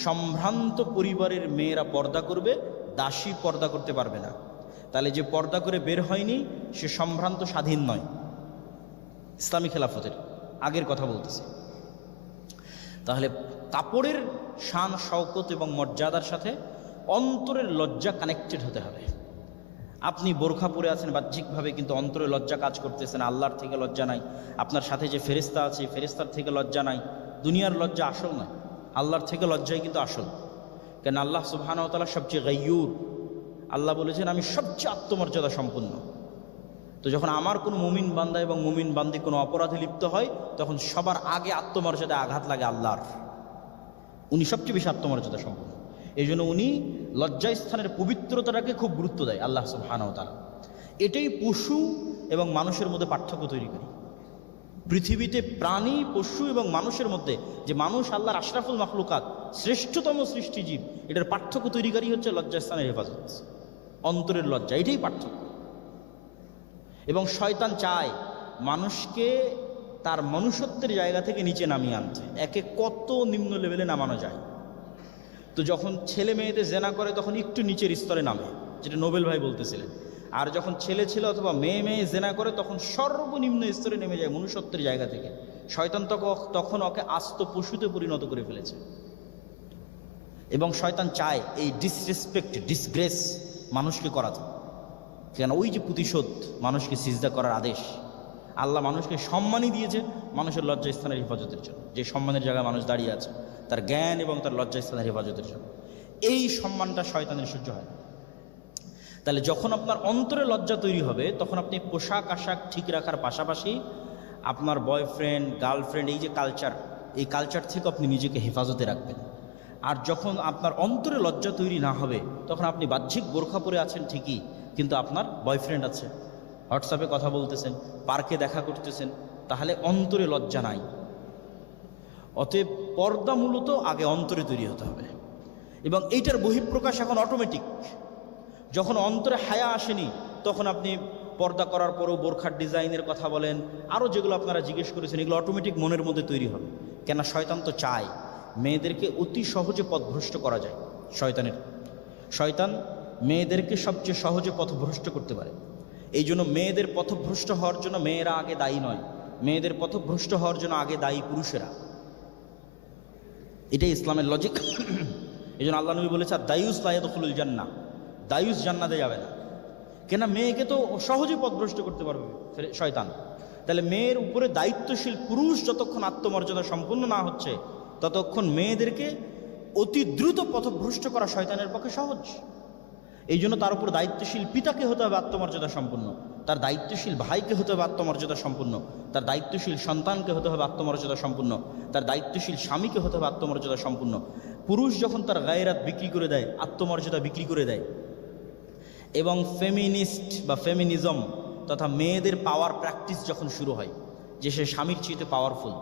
সম্ভ্রান্ত পরিবারের মেয়েরা পর্দা করবে, দাসী পর্দা করতে পারবে না। তাহলে যে পর্দা করে বের হয়নি সে সম্ভ্রান্ত, স্বাধীন নয়। ইসলামী খেলাফতের আগের কথা বলতেছে। তাহলে কাপড়ের শান শওকত এবং মর্যাদার সাথে অন্তরের লজ্জা কানেক্টেড হতে হবে। আপনি বোরখা পরে আছেন বাহ্যিকভাবে, কিন্তু অন্তরে লজ্জা কাজ করতেছেন, আল্লাহর থেকে লজ্জা নাই। আপনার সাথে যে ফেরেশতা আছে ফেরেশতার থেকে লজ্জা নাই। দুনিয়ার লজ্জা আসল নয়, আল্লাহর থেকে লজ্জাই কিন্তু আসল। কেন আল্লাহ সুবহানাহু ওয়া তাআলা সবচেয়ে গায়্যুর। আল্লাহ বলেছেন আমি সবচেয়ে আত্মমর্যাদা সম্পন্ন। তো যখন আমার কোনো মুমিন বান্দা এবং মুমিন বান্দি কোনো অপরাধে লিপ্ত হয় তখন সবার আগে আত্মমর্যাদায় আঘাত লাগে আল্লাহর। উনি সবচেয়ে বেশি আত্মমর্যাদা সম্পন্ন, এই জন্য উনি লজ্জাস্থানের পবিত্রতাটাকে খুব গুরুত্ব দেয় আল্লাহ সুবহানাহু ওয়া তাআলা। এটাই পশু এবং মানুষের মধ্যে পার্থক্য তৈরি করে। পৃথিবীতে প্রাণী, পশু এবং মানুষের মধ্যে যে মানুষ আল্লাহর আশরাফুল মাখলুকাত, শ্রেষ্ঠতম সৃষ্টিজীব, এটার পার্থক্য তৈরিকারী হচ্ছে লজ্জাস্থানের হেফাজত, অন্তরের লজ্জা। এটাই পার্থক্য। এবং শয়তান চায় মানুষকে তার মনুষ্যত্বের জায়গা থেকে নিচে নামিয়ে আনতে, একে কত নিম্ন লেভেলে নামানো যায়। তো যখন ছেলে মেয়েদের জেনা করে তখন একটু নিচের স্তরে নামে, যেটা নোবেল ভাই বলতেছিলেন। আর যখন ছেলে ছেলে অথবা মেয়ে জেনা করে তখন সর্বনিম্ন স্তরে নেমে যায় মনুষ্যত্বের জায়গা থেকে। শয়তান তখন ওকে আস্ত পশুতে পরিণত করে ফেলেছে। এবং শয়তান চায় এই ডিসরেসপেক্ট, ডিসগ্রেস মানুষকে করাতে। কেন? ওই যে প্রতিশোধ, মানুষকে সিজদা করার আদেশ। আল্লাহ মানুষকে সম্মানই দিয়েছে মানুষের লজ্জাস্থানের হেফাজতের জন্য। যে সম্মানের জায়গায় মানুষ দাঁড়িয়ে আছে তার জ্ঞান এবং তার লজ্জাস্থানের হেফাজতের জন্য। এই সম্মানটা শয়তানের সহ্য হয় না। তাহলে যখন আপনার অন্তরে লজ্জা তৈরি হবে তখন আপনি পোশাক আশাক ঠিক রাখার পাশাপাশি আপনার বয়ফ্রেন্ড, গার্লফ্রেন্ড, এই যে কালচার, এই কালচার থেকে আপনি নিজেকে হেফাজতে রাখবেন। আর যখন আপনার অন্তরে লজ্জা তৈরি না হবে তখন আপনি বাহ্যিক বোরখা পরে আছেন ঠিকই, কিন্তু আপনার বয়ফ্রেন্ড আছে, হোয়াটসঅ্যাপে কথা বলতেছেন, পার্কে দেখা করতেছেন, তাহলে অন্তরে লজ্জা নাই। অতএব পর্দা মূলত আগে অন্তরে তৈরি হতে হবে। এবং এইটার বহিঃপ্রকাশ এখন অটোমেটিক। যখন অন্তরে হায়া আসেনি তখন আপনি পর্দা করার পরেও বোরখার ডিজাইনের কথা বলেন, আরও যেগুলো আপনারা জিজ্ঞেস করেছেন, এগুলো অটোমেটিক মনের মধ্যে তৈরি হবে। কেন? শয়তান তো চায় মেয়েদেরকে অতি সহজে পথভ্রষ্ট করা যায়। শয়তান মেয়েদেরকে সবচেয়ে সহজে পথভ্রষ্ট করতে পারে। এই জন্য মেয়েদের পথভ্রষ্ট হওয়ার জন্য মেয়েরা আগে দায়ী নয়, মেয়েদের পথভ্রষ্ট হওয়ার জন্য আগে দায়ী পুরুষেরা। এটাই ইসলামের লজিক। এই জন্য আল্লাহ নবী বলেছে দায়ুস লা ইয়াদখুলুল জান্নাহ, দায়ুস জান্নাতে যাবে না। কেন? মেয়েকে তো সহজেই পথভ্রষ্ট করতে পারবে শয়তান। তাহলে মেয়ের উপরে দায়িত্বশীল পুরুষ যতক্ষণ আত্মমর্যাদা সম্পন্ন না হচ্ছে ততক্ষণ মেয়েদেরকে অতি দ্রুত পথভ্রষ্ট করা শয়তানের পক্ষে সহজ। এই জন্য তার উপর দায়িত্বশীল পিতাকে হতে হবে আত্মমর্যাদা সম্পন্ন, তার দায়িত্বশীল ভাইকে হতে হবে আত্মমর্যাদা সম্পন্ন, তার দায়িত্বশীল সন্তানকে হতে হবে আত্মমর্যাদা সম্পন্ন, তার দায়িত্বশীল স্বামীকে হতে হবে আত্মমর্যাদা সম্পন্ন। পুরুষ যখন তার গায়রাত বিক্রি করে দেয়, আত্মমর্যাদা বিক্রি করে দেয়, এবং ফেমিনিস্ট বা ফেমিনিজম তথা মেয়েদের পাওয়ার প্র্যাকটিস যখন শুরু হয়, যে সে স্বামীর চেয়ে পাওয়ারফুল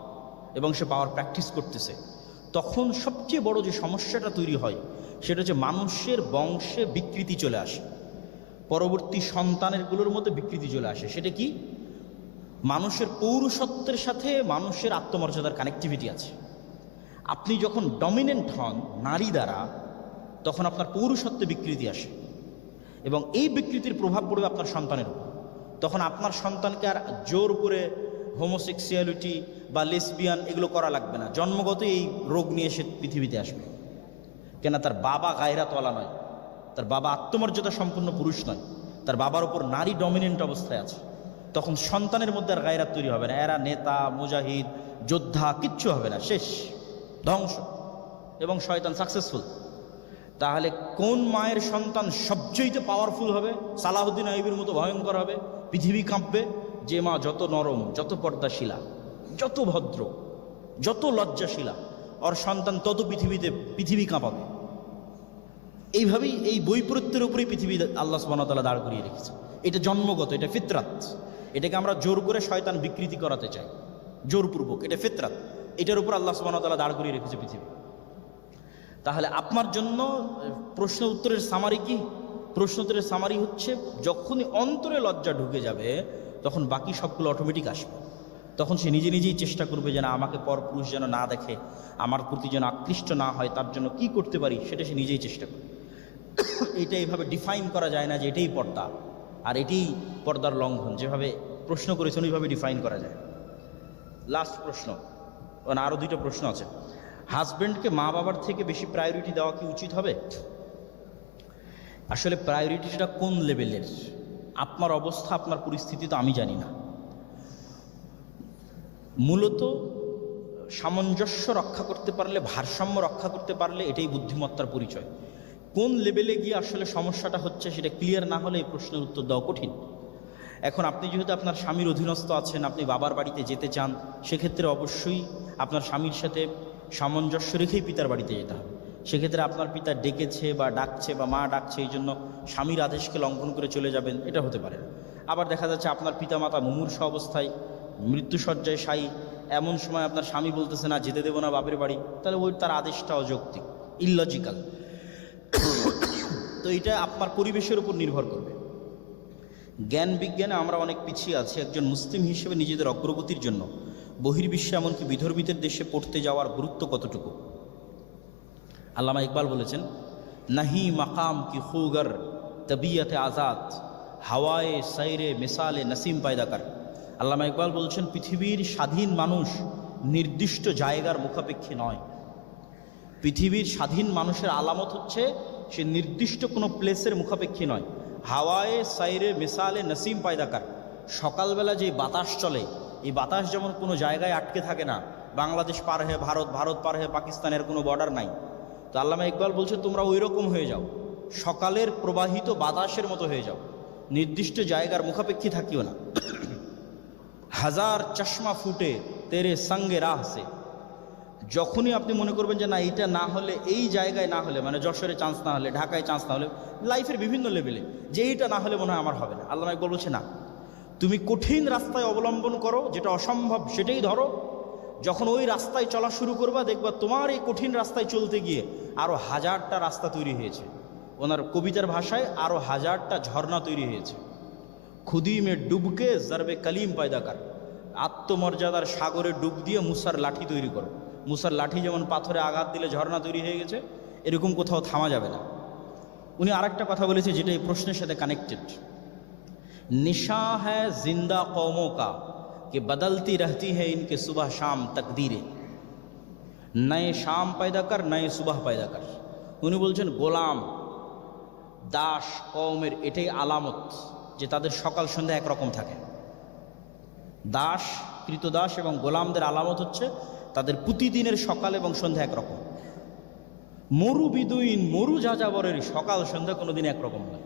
এবং সে পাওয়ার প্র্যাকটিস করতেছে, তখন সবচেয়ে বড় যে সমস্যাটা তৈরি হয় সেটা হচ্ছে মানুষের বংশে বিকৃতি চলে আসে, পরবর্তী সন্তানেরগুলোর মধ্যে বিকৃতি চলে আসে। সেটা কি? মানুষের পৌরুষত্বের সাথে মানুষের আত্মমর্যাদার কানেক্টিভিটি আছে। আপনি যখন ডমিনেন্ট হন নারী দ্বারা, তখন আপনার পৌরুষত্বে বিকৃতি আসে, এবং এই বিকৃতির প্রভাব পড়বে আপনার সন্তানের উপর। তখন আপনার সন্তানকে আর জোর করে হোমোসেক্সুয়ালিটি বা লেসবিয়ান এগুলো করা লাগবে না, জন্মগত এই রোগ নিয়ে সে পৃথিবীতে আসবে। কেন? তার বাবা গায়রাতওয়ালা নয়, তার বাবা আত্মমর্যাদা সম্পন্ন পুরুষ নয়, তার বাবার উপর নারী ডমিনেন্ট অবস্থায় আছে। তখন সন্তানের মধ্যে আর গায়রাত তৈরি হবে না, এরা নেতা মুজাহিদ যোদ্ধা কিচ্ছু হবে না, শেষ, ধ্বংস, এবং শয়তান সাকসেসফুল। তাহলে কোন মায়ের সন্তান সবচেয়ে পাওয়ারফুল হবে, সালাহুদ্দিন আইয়ুবীর মতো ভয়ঙ্কর হবে, পৃথিবী কাঁপবে? যে মা যত নরম, যত পর্দাশীলা, যত ভদ্র, যত লজ্জাশীলা, ওর সন্তান তত পৃথিবী কাঁপাবে। এইভাবেই এই বৈপরীত্যের উপরেই পৃথিবী আল্লাহ সুবহানাহু ওয়া তাআলা দাঁড় করিয়ে রেখেছে। এটা জন্মগত, এটা ফিতরাত। এটাকে আমরা জোর করে শয়তান বিকৃতি করাতে চাই, জোরপূর্বক। এটা ফিতরাত, এটার উপর আল্লাহ সুবহানাহু ওয়া তাআলা দাঁড় করিয়ে রেখেছে পৃথিবী। তাহলে আপনার জন্য প্রশ্ন উত্তরের সামারি কি? প্রশ্ন উত্তরের সামারি হচ্ছে, যখনই অন্তরে লজ্জা ঢুকে যাবে তখন বাকি সবগুলো অটোমেটিক আসবে। তখন সে নিজে নিজেই চেষ্টা করবে যে না, আমাকে পরপুরুষ যেন না দেখে, আমার প্রতি যেন আকৃষ্ট না হয়, তার জন্য কি করতে পারি সেটা সে নিজেই চেষ্টা করবে। এটা এইভাবে ডিফাইন করা যায় না যে এটাই পর্দা আর এটাই পর্দার লঙ্ঘন। যেভাবে প্রশ্ন করেছেন ওইভাবে ডিফাইন করা যায়। লাস্ট প্রশ্ন, মানে আরও দুইটা প্রশ্ন আছে। হাজব্যান্ডকে মা বাবার থেকে বেশি প্রায়োরিটি দেওয়া কি উচিত হবে? আসলে প্রায়োরিটিটা কোন লেভেলের, আপনার অবস্থা, আপনার পরিস্থিতি তো আমি জানি না। মূলত সামঞ্জস্য রক্ষা করতে পারলে, ভারসাম্য রক্ষা করতে পারলে এটাই বুদ্ধিমত্তার পরিচয়। কোন লেভেলে গিয়ে আসলে সমস্যাটা হচ্ছে সেটা ক্লিয়ার না হলে এই প্রশ্নের উত্তর দেওয়া কঠিন। এখন আপনি যেহেতু আপনার স্বামীর অধীনস্থ আছেন, আপনি বাবার বাড়িতে যেতে চান, সেক্ষেত্রে অবশ্যই আপনার স্বামীর সাথে সামঞ্জস্য রেখেই পিতার বাড়িতে যেতে হবে। সেক্ষেত্রে আপনার পিতা ডেকেছে বা ডাকছে বা মা ডাকছে, এই জন্য স্বামীর আদেশকে লঙ্ঘন করে চলে যাবেন, এটা হতে পারে না। আবার দেখা যাচ্ছে আপনার পিতামাতা মুমূর্ষু অবস্থায় মৃত্যুসজ্জায় শায়ী, এমন সময় আপনার স্বামী বলতেছে না যেতে দেবো না বাপের বাড়ি, তাহলে ওই তার আদেশটা অযৌক্তিক, ইললজিক্যাল। তো এটা আপনার পরিবেশের উপর নির্ভর করবে। জ্ঞান বিজ্ঞানে আমরা অনেক পিছিয়ে আছি। একজন মুসলিম হিসেবে নিজেদের অগ্রগতির জন্য বহির্বিশ্বে এমনকি বিধর্মীদের দেশে পড়তে যাওয়ার গুরুত্ব কতটুকু? আল্লামা ইকবাল বলেছেন, নাহি মাকাম কি খুগর তবিয়তে আজাদ, হাওয়ায়ে সাইরে মিসালে নসিম পায়দাকার। আল্লামা ইকবাল বলছেন, পৃথিবীর স্বাধীন মানুষ নির্দিষ্ট জায়গার মুখাপেক্ষী নয়। পৃথিবীর স্বাধীন মানুষের আলামত হচ্ছে সে নির্দিষ্ট কোনো প্লেসের মুখাপেক্ষী নয়। হাওয়ায়ে সাইরে মিসালে নসিম পায়দাকার। সকালবেলা যে বাতাস চলে, এই বাতাস যেমন কোনো জায়গায় আটকে থাকে না, বাংলাদেশ পার হয়ে ভারত, ভারত পার হয়ে পাকিস্তানের কোনো বর্ডার নাই। তো আল্লামা ইকবাল বলছে, তোমরা ওই রকম হয়ে যাও, সকালের প্রবাহিত বাতাসের মতো হয়ে যাও, নির্দিষ্ট জায়গার মুখাপেক্ষী থাকিও না। হাজার চশমা ফুটে তেরে সঙ্গে রাহ সে। যখনই আপনি মনে করবেন যে না, এইটা না হলে, এই জায়গায় না হলে, মানে যশোরে চান্স না হলে, ঢাকায় চান্স না হলে, লাইফের বিভিন্ন লেভেলে যে এইটা না হলে মনে হয় আমার হবে না, আল্লামা ইকবাল বলছে না, তুমি কঠিন রাস্তায় অবলম্বন করো, যেটা অসম্ভব সেটাই ধরো। যখন ওই রাস্তায় চলা শুরু করবা, দেখবা তোমার এই কঠিন রাস্তায় চলতে গিয়ে আরও হাজারটা রাস্তা তৈরি হয়েছে। ওনার কবিতার ভাষায় আরও হাজারটা ঝর্ণা তৈরি হয়েছে। খুদি মে ডুবকে জরবে কলিম পায়দাকার। আত্মমর্যাদার সাগরে ডুব দিয়ে মুসার লাঠি তৈরি করো। মুসার লাঠি যেমন পাথরে আঘাত দিলে ঝর্ণা তৈরি হয়ে গেছে, এরকম কোথাও থামা যাবে না। উনি আরেকটা কথা বলেছে যেটা এই প্রশ্নের সাথে কানেক্টেড। निशा है जिंदा कौमों का कि बदलती रहती है इनके सुबह शाम तकदीरें, नए शाम पैदा कर नए सुबह पैदा कर। উনি বলছেন, গোলাম দাস কওমের এটাই আলামত যে তাদের সকাল সন্ধ্যা একরকম থাকে। দাস, কৃতদাস এবং গোলামদের আলামত হচ্ছে তাদের প্রতিদিনের সকাল এবং সন্ধ্যা একরকম। মরু বিদুইন, মরু যাযাবরের সকাল সন্ধ্যা কোনোদিন একরকম নয়।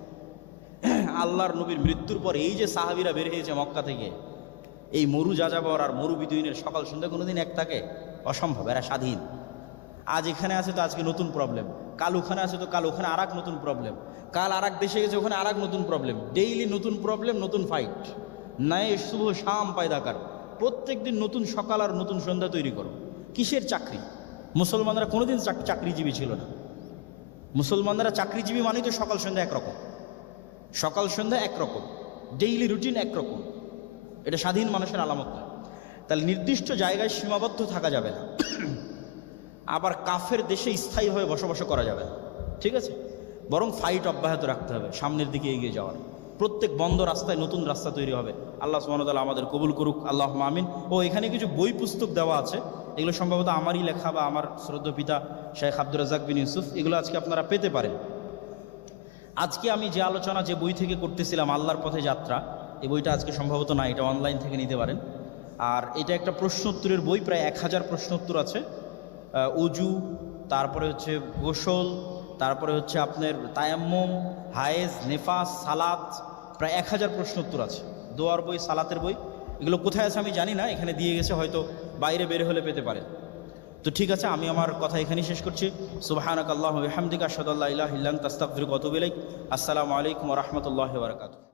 আল্লাহর নবীর মৃত্যুর পর এই যে সাহাবীরা বের হয়েছে মক্কা থেকে, এই মরু যাযাবর আর মরু বিদুইনের সকাল সন্ধ্যা কোনোদিন এক থাকে? অসম্ভব। এরা স্বাধীন। আজ এখানে আছে তো আজকে নতুন প্রবলেম, কাল ওখানে আছে তো কাল ওখানে আর এক নতুন প্রবলেম, কাল আর এক দেশে গেছে ওখানে আর এক নতুন প্রবলেম। ডেইলি নতুন প্রবলেম, নতুন ফাইট। নয় শুভ শাম পায়দাকার। প্রত্যেক দিন নতুন সকাল আর নতুন সন্ধ্যা তৈরি করো। কিসের চাকরি? মুসলমানরা কোনোদিন চাকরিজীবী ছিল না। মুসলমানরা চাকরিজীবী মানেই তো সকাল সন্ধ্যা একরকম, সকাল সন্ধ্যা একরকম, ডেইলি রুটিন একরকম। এটা স্বাধীন মানুষের আলামত নয়। তাহলে নির্দিষ্ট জায়গায় সীমাবদ্ধ থাকা যাবে না। আবার কাফের দেশে স্থায়ীভাবে বসবাস করা যাবে না। ঠিক আছে, বরং ফাইট অব্যাহত রাখতে হবে, সামনের দিকে এগিয়ে যাওয়ার। প্রত্যেক বন্ধ রাস্তায় নতুন রাস্তা তৈরি হবে। আল্লাহ সুবহানাহু ওয়া তাআলা আমাদের কবুল করুক, আল্লাহুম্মা আমিন। ও এখানে কিছু বই পুস্তক দেওয়া আছে, এগুলো সম্ভবত আমারই লেখা বা আমার শ্রদ্ধেয় পিতা শেখ আব্দুর রাজ্জাক বিন ইউসুফ, এগুলো আজকে আপনারা পেতে পারেন। আজকে আমি যে আলোচনা যে বই থেকে করতেছিলাম, আল্লাহর পথে যাত্রা, এই বইটা আজকে সম্ভবত না, এটা অনলাইন থেকে নিতে পারেন। আর এটা একটা প্রশ্ন উত্তরের বই, প্রায় 1000 প্রশ্ন উত্তর আছে। উজু, তারপরে হচ্ছে গোসল, তারপরে হচ্ছে আপনার তায়াম্মুম, হায়েজ, নেফাস, সালাত, প্রায় 1000 প্রশ্ন উত্তর আছে। দোয়ার বই, সালাতের বই, এগুলো কোথায় আছে আমি জানি না, এখানে দিয়ে গেছে, হয়তো বাইরে বের হলে পেতে পারেন। তো ঠিক আছে, আমি আমার কথা এখানেই শেষ করছি। সুবহানাকাল্লাহু ওয়া বিহামদিকা আশহাদু আল্লা ইলাহা ইল্লা আনতা আস্তাগফিরুকা ওয়া আতুবু ইলাইক। আসসালামু আলাইকুম ওয়া রাহমাতুল্লাহি ওয়া বারাকাতুহু।